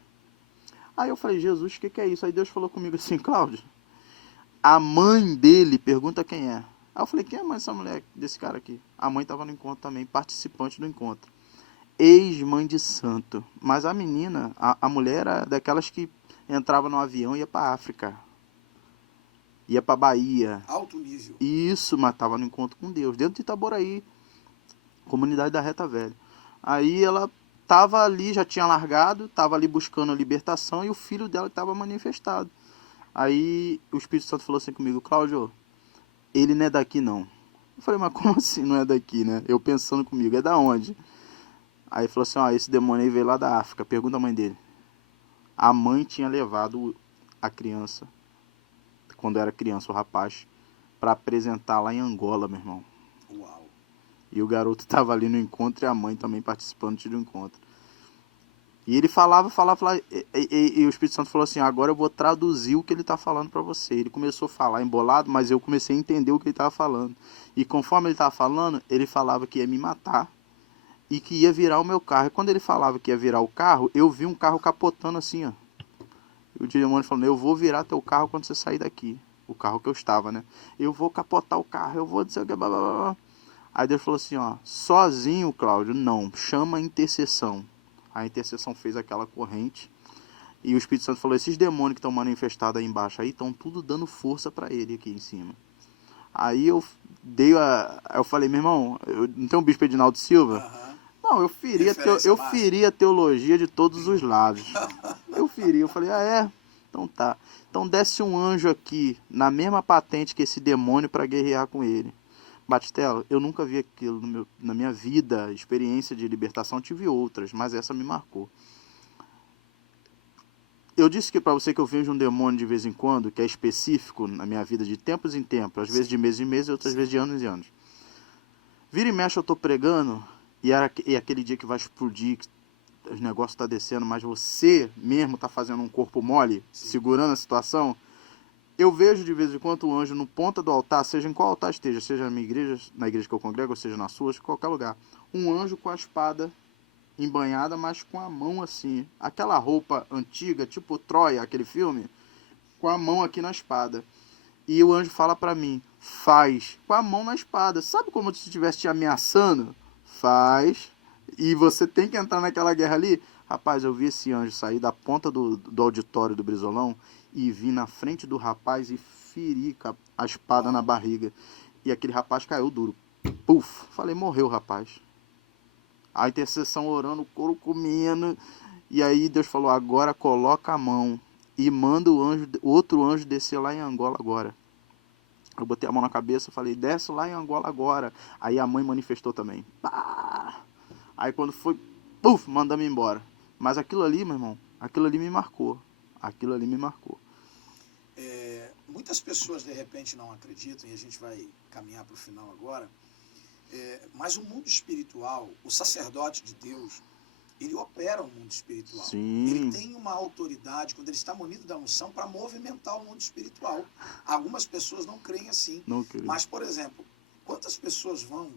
Aí eu falei, Jesus, o que é isso? Aí Deus falou comigo assim, Cláudio, a mãe dele pergunta quem é. Aí eu falei, quem é a mãe dessa mulher, desse cara aqui? A mãe estava no encontro também, participante do encontro. Ex-mãe de santo. Mas a menina, a mulher era daquelas que entrava no avião e ia para África. Ia para Bahia. Alto nível. Isso, mas estava no encontro com Deus. Dentro de Itaboraí, comunidade da Reta Velha. Aí ela estava ali, já tinha largado, estava ali buscando a libertação e o filho dela estava manifestado. Aí o Espírito Santo falou assim comigo, Cláudio, ele não é daqui não. Eu falei, mas como assim não é daqui, né? Eu pensando comigo, é da onde? Aí ele falou assim, ó, esse demônio aí veio lá da África, pergunta a mãe dele. A mãe tinha levado a criança, quando era criança, o rapaz, para apresentar lá em Angola, meu irmão. Uau. E o garoto estava ali no encontro e a mãe também participando do encontro. E ele falava, e o Espírito Santo falou assim, agora eu vou traduzir o que ele está falando para você. Ele começou a falar embolado, mas eu comecei a entender o que ele estava falando. E conforme ele estava falando, ele falava que ia me matar e que ia virar o meu carro. E quando ele falava que ia virar o carro, eu vi um carro capotando assim, ó. E o demônio falando, eu vou virar teu carro quando você sair daqui. O carro que eu estava, né? Eu vou capotar o carro, eu vou dizer o que, blá, blá, blá. Aí Deus falou assim, ó, sozinho, Cláudio, não, chama a intercessão. A intercessão fez aquela corrente e o Espírito Santo falou, esses demônios que estão manifestados aí embaixo aí estão tudo dando força para ele aqui em cima. Aí eu falei, meu irmão, não tem um bispo Edinaldo Silva? Não, eu feri a teologia de todos os lados. Eu falei, então tá. Então desce um anjo aqui, na mesma patente que esse demônio para guerrear com ele. Batistella, eu nunca vi aquilo na minha vida, experiência de libertação, tive outras, mas essa me marcou. Eu disse que para você que eu vejo um demônio de vez em quando, que é específico na minha vida de tempos em tempos, às vezes de mês em mês e outras vezes de anos em anos. Vira e mexe eu estou pregando e é aquele dia que vai explodir, que os negócios estão descendo, mas você mesmo está fazendo um corpo mole, segurando a situação. Eu vejo de vez em quando o anjo no ponta do altar, seja em qual altar esteja, seja na minha igreja, na igreja que eu congrego, ou seja na sua, em qualquer lugar. Um anjo com a espada embanhada, mas com a mão assim. Aquela roupa antiga, tipo Troia, aquele filme, com a mão aqui na espada. E o anjo fala pra mim, faz, com a mão na espada. Sabe como se estivesse te ameaçando? Faz. E você tem que entrar naquela guerra ali? Rapaz, eu vi esse anjo sair da ponta do auditório do Brizolão e vi na frente do rapaz e feri a espada na barriga. E aquele rapaz caiu duro. Puf! Falei, morreu o rapaz. A intercessão orando, o couro comendo. E aí Deus falou, agora coloca a mão e manda outro anjo descer lá em Angola agora. Eu botei a mão na cabeça e falei, desce lá em Angola agora. Aí a mãe manifestou também. Pá! Aí quando foi, puf, mandamos embora. Mas aquilo ali, meu irmão, aquilo ali me marcou. Aquilo ali me marcou. Muitas pessoas de repente não acreditam, e a gente vai caminhar para o final agora, mas o mundo espiritual, o sacerdote de Deus, ele opera o mundo espiritual. Sim. Ele tem uma autoridade, quando ele está munido da unção, para movimentar o mundo espiritual. Algumas pessoas não creem assim. Não creio. Mas, por exemplo, quantas pessoas vão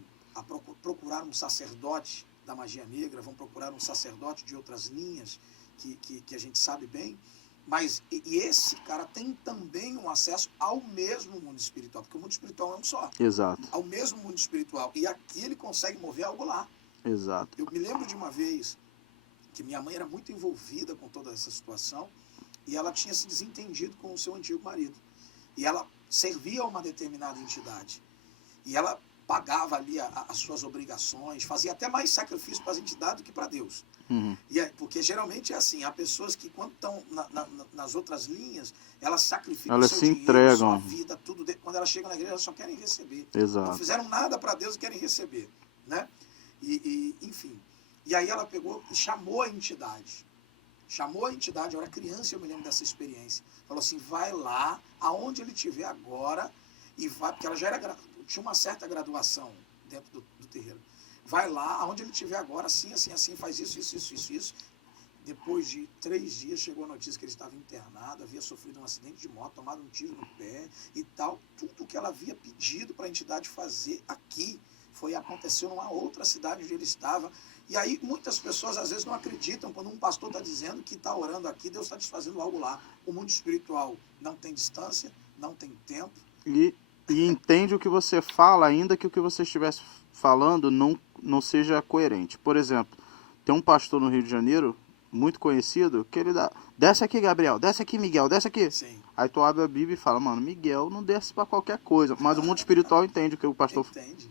procurar um sacerdote da magia negra, vão procurar um sacerdote de outras linhas, que a gente sabe bem, mas e esse cara tem também um acesso ao mesmo mundo espiritual, porque o mundo espiritual é um só. Exato. Ao mesmo mundo espiritual. E aqui ele consegue mover algo lá. Exato. Eu me lembro de uma vez que minha mãe era muito envolvida com toda essa situação e ela tinha se desentendido com o seu antigo marido. E ela servia a uma determinada entidade. E ela pagava ali as suas obrigações, fazia até mais sacrifício para as entidades do que para Deus. Uhum. Porque geralmente é assim, há pessoas que quando estão nas outras linhas, elas sacrificam elas seu se dinheiro, entregam. sua vida, tudo. Quando elas chegam na igreja, elas só querem receber. Exato. Não fizeram nada para Deus e querem receber. Né? Enfim. E aí ela pegou e chamou a entidade. chamou a entidade, eu era criança, eu me lembro dessa experiência. Falou assim, vai lá, aonde ele estiver agora, e vai, porque ela já era, tinha uma certa graduação dentro do terreiro. Vai lá, aonde ele estiver agora, assim, assim, assim, faz isso, isso, isso, isso, isso. Depois de 3 dias, chegou a notícia que ele estava internado, havia sofrido um acidente de moto, tomado um tiro no pé e tal. Tudo que ela havia pedido para a entidade fazer aqui aconteceu numa outra cidade onde ele estava. E aí muitas pessoas às vezes não acreditam quando um pastor está dizendo que está orando aqui, Deus está desfazendo algo lá. O mundo espiritual não tem distância, não tem tempo. E entende o que você fala, ainda que o que você estivesse falando não seja coerente. Por exemplo, tem um pastor no Rio de Janeiro, muito conhecido, que ele dá, desce aqui, Gabriel, desce aqui, Miguel, desce aqui. Sim. Aí tu abre a Bíblia e fala, mano, Miguel não desce para qualquer coisa, mas o mundo espiritual entende o que o pastor fala. Entende.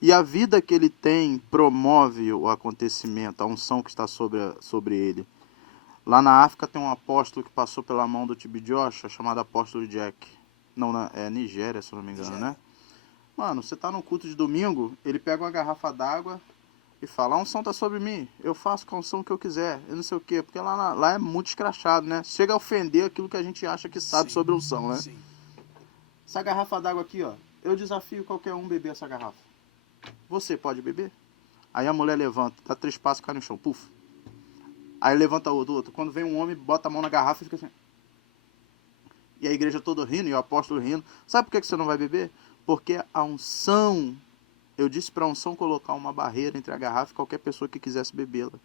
E a vida que ele tem promove o acontecimento, a unção que está sobre ele. Lá na África tem um apóstolo que passou pela mão do TB Joshua, chamado apóstolo Jack. Não, é Nigéria, se eu não me engano, Nigéria. né? Mano, você tá no culto de domingo, ele pega uma garrafa d'água e fala, a unção tá sobre mim, eu faço com a unção que eu quiser, eu não sei o quê, porque lá é muito escrachado, né? Chega a ofender aquilo que a gente acha que sabe Sim. sobre unção, né? Sim. Essa garrafa d'água aqui, ó, eu desafio qualquer um beber essa garrafa. Você pode beber? Aí a mulher levanta, dá 3 passos e cai no chão, puf. Aí levanta o outro. Quando vem um homem, bota a mão na garrafa e fica assim. E a igreja toda rindo, e o apóstolo rindo. Sabe por que você não vai beber? Porque a unção, eu disse para a unção colocar uma barreira entre a garrafa e qualquer pessoa que quisesse bebê-la.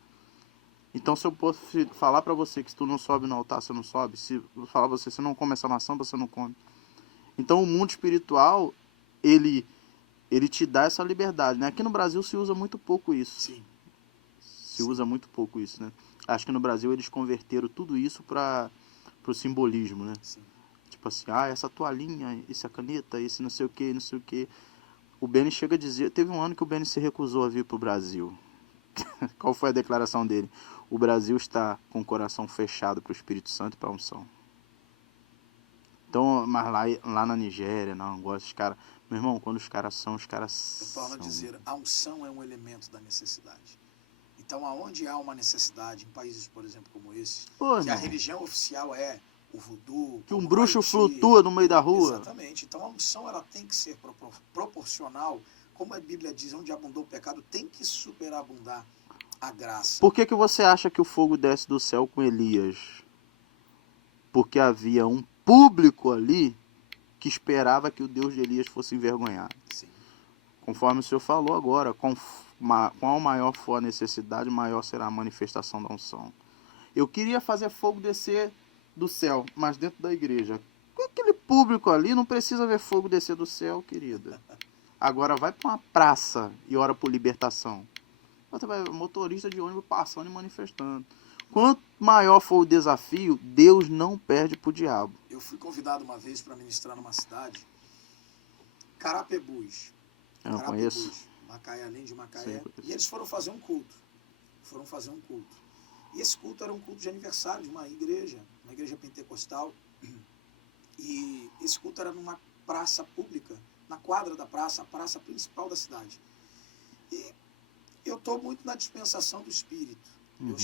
Então se eu posso falar para você que se tu não sobe no altar, você não sobe. Se eu falar para você, se não come essa maçã, você não come. Então o mundo espiritual, ele te dá essa liberdade, né? Aqui no Brasil se usa muito pouco isso. Sim. Se usa muito pouco isso, né? Acho que no Brasil eles converteram tudo isso para o simbolismo, né? Sim. Tipo assim, essa toalhinha, essa caneta, esse não sei o que, não sei o que. O Beni chega a dizer, teve um ano que o Beni se recusou a vir para o Brasil. Qual foi a declaração dele? O Brasil está com o coração fechado para o Espírito Santo e para a unção. Então, mas lá na Nigéria, na Angola, esses caras... Meu irmão, quando os caras são, Eu torno a dizer, a unção é um elemento da necessidade. Então, aonde há uma necessidade, em países, por exemplo, como esse, Pô, que a irmão, religião oficial é o voodoo, que um como bruxo Haiti, flutua no meio da rua. exatamente. Então, a unção ela tem que ser proporcional. Como a Bíblia diz, onde abundou o pecado, tem que superabundar a graça. Por que você acha que o fogo desce do céu com Elias? Porque havia um público ali que esperava que o Deus de Elias fosse envergonhado. Sim. Conforme o senhor falou agora, qual maior for a necessidade, maior será a manifestação da unção. Eu queria fazer fogo descer do céu, mas dentro da igreja. Aquele público ali não precisa ver fogo descer do céu, querida. Agora vai para uma praça e ora por libertação. Você vai motorista de ônibus passando e manifestando. Quanto maior for o desafio, Deus não perde para o diabo. Eu fui convidado uma vez para ministrar numa cidade, Carapebus. Eu conheço. Macaé, além de Macaé. Sim, e eles foram fazer um culto. E esse culto era um culto de aniversário de uma igreja pentecostal. E esse culto era numa praça pública, na quadra da praça, a praça principal da cidade. E eu estou muito na dispensação do Espírito. Uhum.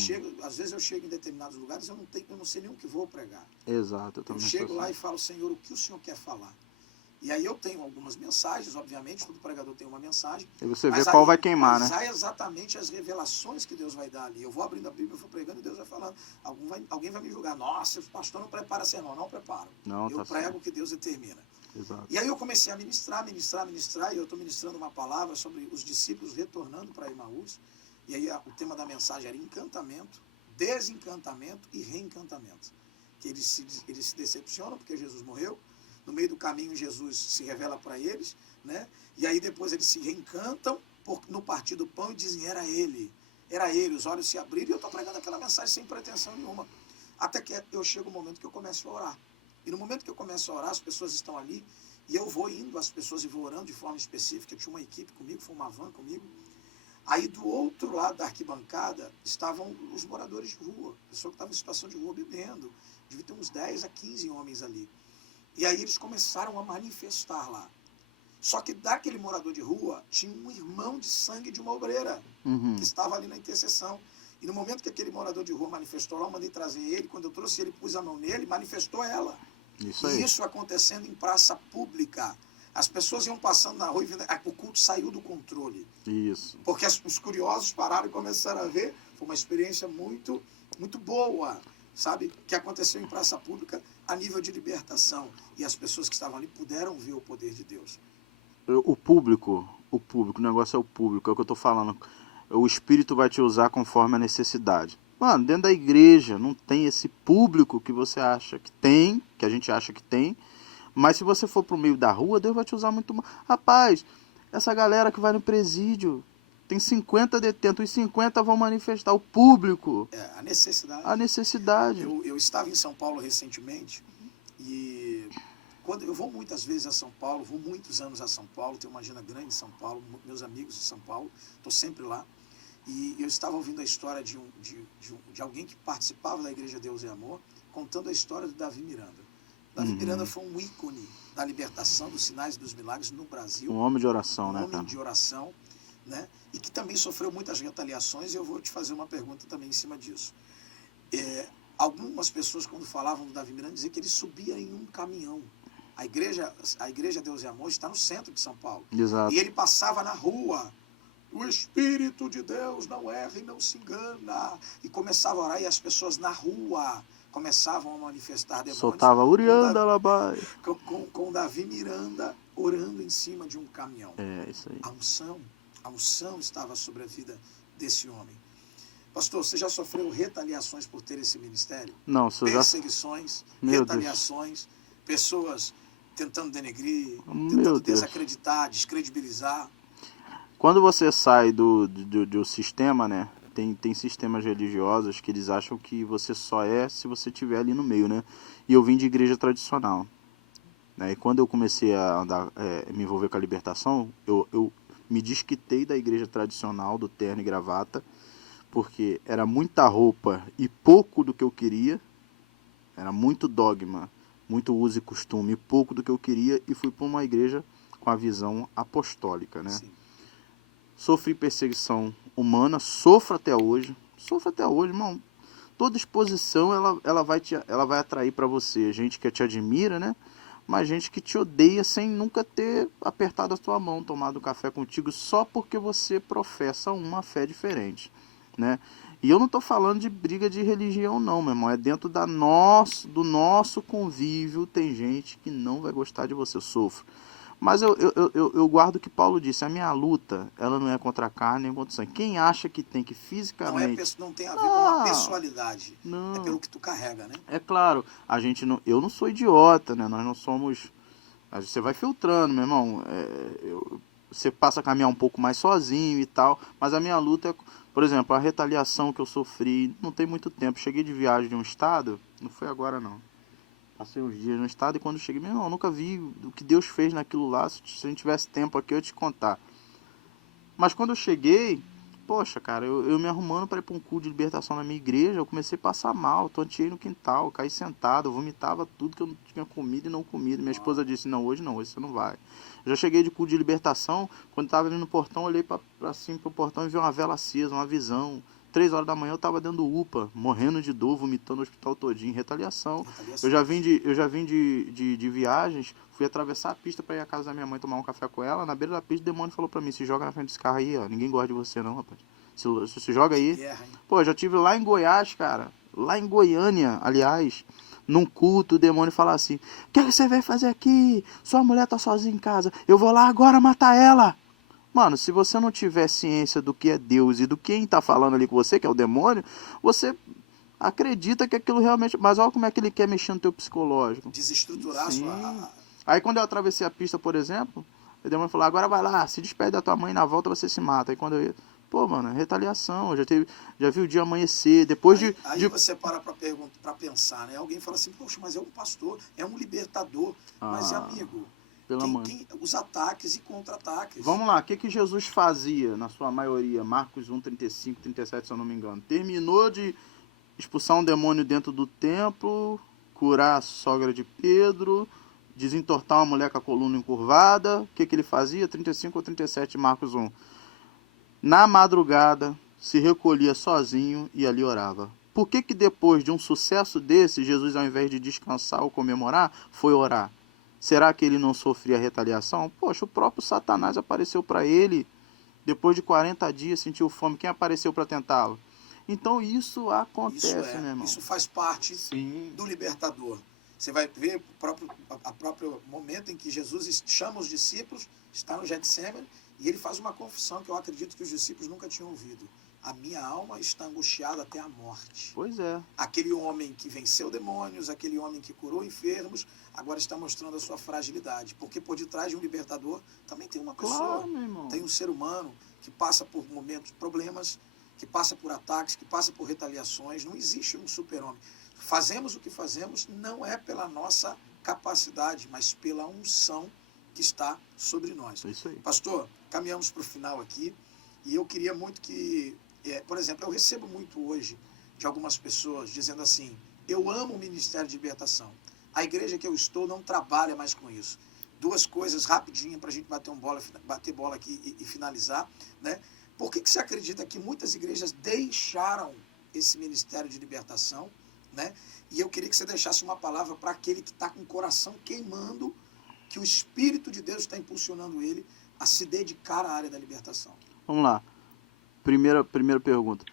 Às vezes eu chego em determinados lugares, eu não sei nem o que vou pregar. Exato. Eu chego lá e falo, Senhor, o que o Senhor quer falar? E aí eu tenho algumas mensagens, obviamente, todo pregador tem uma mensagem. E você vê qual vai queimar, né? Mas há exatamente as revelações que Deus vai dar ali. Eu vou abrindo a Bíblia, eu vou pregando e Deus vai falando. Alguém vai me julgar. Nossa, o pastor não prepara sermão. Não preparo. Eu prego o que Deus determina. Exato. E aí eu comecei a ministrar, e eu estou ministrando uma palavra sobre os discípulos retornando para Emaús. E aí o tema da mensagem era encantamento, desencantamento e reencantamento. Que eles se decepcionam porque Jesus morreu. No meio do caminho, Jesus se revela para eles, né? E aí depois eles se reencantam no partir do pão e dizem, era ele, os olhos se abriram, e eu estou pregando aquela mensagem sem pretensão nenhuma. Até que eu chego um momento que eu começo a orar. E no momento que eu começo a orar, as pessoas estão ali, e eu vou indo às pessoas e vou orando de forma específica. Eu tinha uma equipe comigo, foi uma van comigo. Aí do outro lado da arquibancada estavam os moradores de rua, pessoas que estavam em situação de rua bebendo. Devia ter uns 10 a 15 homens ali. E aí eles começaram a manifestar lá. Só que daquele morador de rua tinha um irmão de sangue de uma obreira, que estava ali na intercessão. E no momento que aquele morador de rua manifestou lá, eu mandei trazer ele. Quando eu trouxe ele, pus a mão nele, manifestou ela. Isso aí. E isso acontecendo em praça pública. As pessoas iam passando na rua e vendo, o culto saiu do controle. Isso. Porque os curiosos pararam e começaram a ver. Foi uma experiência muito, muito boa, sabe? Que aconteceu em praça pública a nível de libertação. E as pessoas que estavam ali puderam ver o poder de Deus. O público, o negócio é o público, é o que eu tô falando. O Espírito vai te usar conforme a necessidade. Mano, dentro da igreja não tem esse público que você acha que tem, que a gente acha que tem. Mas se você for pro meio da rua, Deus vai te usar muito mais. Rapaz, essa galera que vai no presídio, tem 50 detentos, os 50 vão manifestar. O público. A necessidade. A necessidade. Eu estava em São Paulo recentemente e quando eu vou muitas vezes a São Paulo, vou muitos anos a São Paulo, tenho uma agenda grande em São Paulo, meus amigos de São Paulo, estou sempre lá. E eu estava ouvindo a história de alguém que participava da Igreja Deus e Amor, contando a história do Davi Miranda. Davi Miranda foi um ícone da libertação, dos sinais e dos milagres no Brasil. Um homem de oração, né, Um homem cara? de oração, né? E que também sofreu muitas retaliações, e eu vou te fazer uma pergunta também em cima disso. Algumas pessoas, quando falavam do Davi Miranda, diziam que ele subia em um caminhão. A igreja Deus e Amor está no centro de São Paulo. Exato. E ele passava na rua. O Espírito de Deus não erra e não se engana. E começava a orar e as pessoas na rua começavam a manifestar demônios. Soltava Urianda Labai. Com Davi Miranda orando em cima de um caminhão. É, isso aí. A unção estava sobre a vida desse homem. Pastor, você já sofreu retaliações por ter esse ministério? Não, se eu já... Perseguições, Meu retaliações, pessoas tentando denegrir, Meu tentando Deus. desacreditar, descredibilizar. Quando você sai do sistema, né? Tem sistemas religiosos que eles acham que você só é se você estiver ali no meio, né? E eu vim de igreja tradicional, né? E quando eu comecei a me envolver com a libertação, eu me desquitei da igreja tradicional, do terno e gravata, porque era muita roupa e pouco do que eu queria, era muito dogma, muito uso e costume, e pouco do que eu queria, e fui para uma igreja com a visão apostólica, né? Sim. Sofri perseguição humana, sofro até hoje, irmão. Toda exposição ela vai atrair para você gente que te admira, né? Mas gente que te odeia sem nunca ter apertado a sua mão, tomado café contigo, só porque você professa uma fé diferente, né? E eu não estou falando de briga de religião não, meu irmão. É dentro do nosso convívio, tem gente que não vai gostar de você, eu sofro. Mas eu guardo o que Paulo disse, a minha luta, ela não é contra a carne nem contra o sangue. Quem acha que tem que fisicamente... Não tem a ver com a personalidade, não. É pelo que tu carrega, né? É claro, eu não sou idiota, né? Nós não somos... Você vai filtrando, meu irmão. Você passa a caminhar um pouco mais sozinho e tal, mas a minha luta é... Por exemplo, a retaliação que eu sofri, não tem muito tempo. Cheguei de viagem de um estado, não foi agora não. Passei uns dias no estado e quando cheguei, meu irmão, eu nunca vi o que Deus fez naquilo lá. Se a gente tivesse tempo aqui, eu ia te contar. Mas quando eu cheguei, poxa, cara, eu me arrumando para ir para um culto de libertação na minha igreja, eu comecei a passar mal, tonteei no quintal, caí sentado, eu vomitava tudo que eu não tinha comido e não comido. Minha esposa disse, não, hoje você não vai. Eu já cheguei de culto de libertação, quando estava ali no portão, olhei para cima pro portão e vi uma vela acesa, uma visão. 3 horas da manhã eu estava dentro do UPA, morrendo de dor, vomitando no hospital todinho, retaliação. Eu já vim de viagens, fui atravessar a pista para ir à casa da minha mãe tomar um café com ela. Na beira da pista, o demônio falou para mim, se joga na frente desse carro aí, ó, ninguém gosta de você não, rapaz. Se joga aí. Pô, eu já tive lá em Goiás, cara, lá em Goiânia, aliás, num culto, o demônio fala assim, o que você veio fazer aqui? Sua mulher tá sozinha em casa, eu vou lá agora matar ela. Mano, se você não tiver ciência do que é Deus e do quem tá falando ali com você, que é o demônio, você acredita que aquilo realmente... Mas olha como é que ele quer mexer no teu psicológico. Desestruturar Sim. sua... Aí quando eu atravessei a pista, por exemplo, o demônio falou, agora vai lá, se despede da tua mãe e na volta você se mata. Aí quando eu ia... Pô, mano, é retaliação, já vi o dia amanhecer, depois Aí você para pra pensar, né? Alguém fala assim, poxa, mas é um pastor, é um libertador. Mas, amigo... os ataques e contra-ataques. Vamos lá, o que Jesus fazia na sua maioria? Marcos 1, 35, 37, se eu não me engano. Terminou de expulsar um demônio dentro do templo, curar a sogra de Pedro, desentortar uma mulher com a coluna encurvada. O que ele fazia? 35 ou 37, Marcos 1. Na madrugada, se recolhia sozinho e ali orava. Por que que depois de um sucesso desse, Jesus, ao invés de descansar ou comemorar, foi orar? Será que ele não sofria retaliação? Poxa, o próprio Satanás apareceu para ele. Depois de 40 dias, sentiu fome. Quem apareceu para tentá-lo? Então isso acontece, meu irmão. Isso faz parte Sim. do libertador. Você vai ver o próprio momento em que Jesus chama os discípulos, está no Getsemane, e ele faz uma confissão que eu acredito que os discípulos nunca tinham ouvido. A minha alma está angustiada até a morte. Pois é. Aquele homem que venceu demônios, aquele homem que curou enfermos, agora está mostrando a sua fragilidade. Porque por detrás de um libertador também tem uma pessoa, Claro, meu irmão. tem um ser humano que passa por momentos, problemas, que passa por ataques, que passa por retaliações. Não existe um super-homem. Fazemos o que fazemos não é pela nossa capacidade, mas pela unção que está sobre nós. É isso aí. Pastor, caminhamos para o final aqui e eu queria muito que, por exemplo, eu recebo muito hoje de algumas pessoas dizendo assim, eu amo o Ministério de Libertação. A igreja que eu estou não trabalha mais com isso. Duas coisas rapidinho para a gente bater bola aqui e finalizar, né? Por que você acredita que muitas igrejas deixaram esse Ministério de Libertação, né? E eu queria que você deixasse uma palavra para aquele que está com o coração queimando, que o Espírito de Deus está impulsionando ele a se dedicar à área da libertação. Vamos lá. Primeira pergunta.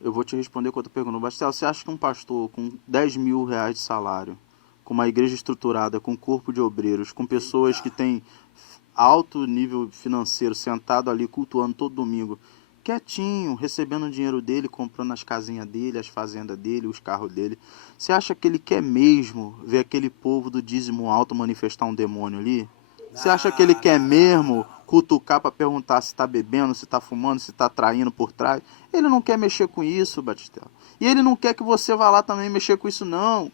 Eu vou te responder com outra pergunta. Bastel, você acha que um pastor com 10 mil reais de salário, com uma igreja estruturada, com um corpo de obreiros, com pessoas que têm alto nível financeiro, sentado ali, cultuando todo domingo, quietinho, recebendo o dinheiro dele, comprando as casinhas dele, as fazendas dele, os carros dele, você acha que ele quer mesmo ver aquele povo do dízimo alto manifestar um demônio ali? Você acha que ele quer mesmo cutucar para perguntar se está bebendo, se está fumando, se está traindo por trás? Ele não quer mexer com isso, Batistella. E ele não quer que você vá lá também mexer com isso, não.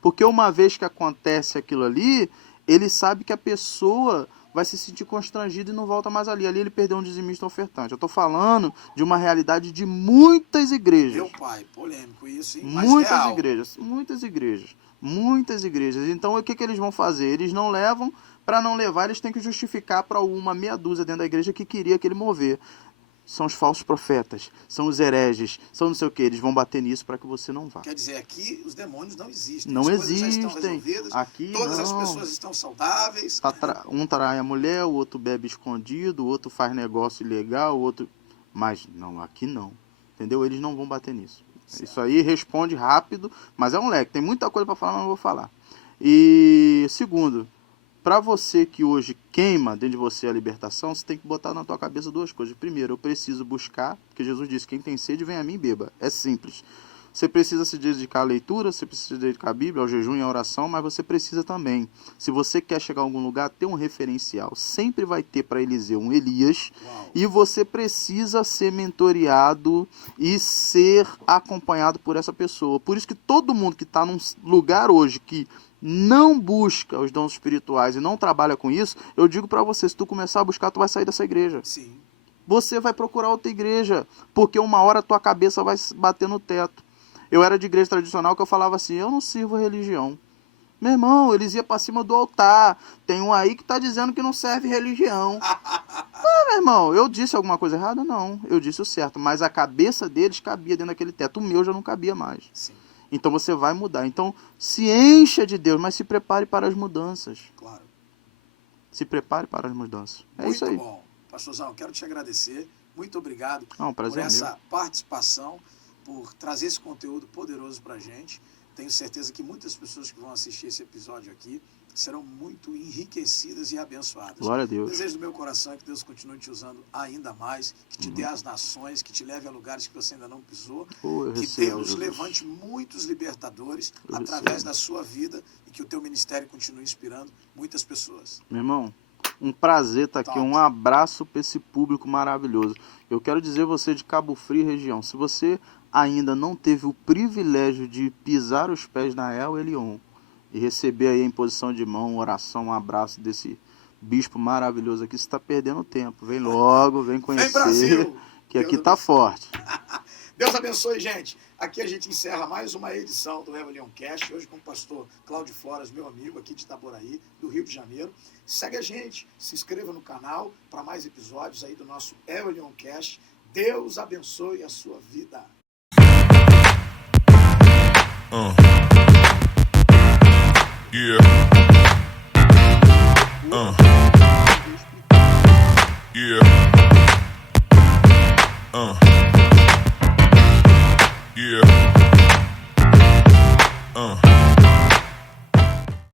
Porque uma vez que acontece aquilo ali, ele sabe que a pessoa vai se sentir constrangido e não volta mais ali. Ali ele perdeu um dizimista ofertante. Eu estou falando de uma realidade de muitas igrejas. Meu pai, polêmico isso, hein? Muitas igrejas. Então o que eles vão fazer? Eles não levam, para não levar eles têm que justificar para uma meia dúzia dentro da igreja que queria aquele mover. São os falsos profetas, são os hereges, são não sei o que. Eles vão bater nisso para que você não vá. Quer dizer, aqui os demônios não existem. Não as existem. Coisas já estão resolvidas, aqui todas não. as pessoas estão saudáveis. Um trai a mulher, o outro bebe escondido, o outro faz negócio ilegal, o outro... Mas não, aqui não. Entendeu? Eles não vão bater nisso. Certo. Isso aí responde rápido, mas é um leque. Tem muita coisa para falar, mas não vou falar. E segundo, para você que hoje queima dentro de você a libertação, você tem que botar na tua cabeça duas coisas. Primeiro, eu preciso buscar, porque Jesus disse, quem tem sede, vem a mim e beba. É simples. Você precisa se dedicar à leitura, você precisa se dedicar à Bíblia, ao jejum e à oração, mas você precisa também, se você quer chegar a algum lugar, ter um referencial. Sempre vai ter para Eliseu um Elias. Uau. E você precisa ser mentoreado e ser acompanhado por essa pessoa. Por isso que todo mundo que está num lugar hoje que não busca os dons espirituais e não trabalha com isso, eu digo para você, se tu começar a buscar, tu vai sair dessa igreja. Sim. Você vai procurar outra igreja, porque uma hora a tua cabeça vai bater no teto. Eu era de igreja tradicional que eu falava assim, eu não sirvo a religião. Meu irmão, eles iam para cima do altar. Tem um aí que está dizendo que não serve religião. Meu irmão, eu disse alguma coisa errada? Não, eu disse o certo. Mas a cabeça deles cabia dentro daquele teto. O meu já não cabia mais. Sim. Então você vai mudar. Então se encha de Deus, mas se prepare para as mudanças. Claro. Se prepare para as mudanças. É muito isso aí. Muito bom. Pastorzão, quero te agradecer. Muito obrigado por essa participação, por trazer esse conteúdo poderoso para a gente. Tenho certeza que muitas pessoas que vão assistir esse episódio aqui serão muito enriquecidas e abençoadas. Glória a Deus. O desejo do meu coração é que Deus continue te usando ainda mais, que te dê as nações, que te leve a lugares que você ainda não pisou, que Deus levante muitos libertadores através da sua vida e que o teu ministério continue inspirando muitas pessoas. Meu irmão, um prazer estar aqui, um abraço para esse público maravilhoso. Eu quero dizer você de Cabo Frio região, se você ainda não teve o privilégio de pisar os pés na El Elyon e receber aí a imposição de mão, oração, um abraço desse bispo maravilhoso aqui, você está perdendo tempo. Vem logo, vem conhecer, vem Brasil, que aqui está forte. Deus abençoe, gente. Aqui a gente encerra mais uma edição do Evangelion Cast, hoje com o pastor Cláudio Floras, meu amigo aqui de Itaboraí, do Rio de Janeiro. Segue a gente, se inscreva no canal para mais episódios aí do nosso Evangelion Cast. Deus abençoe a sua vida. Yeah.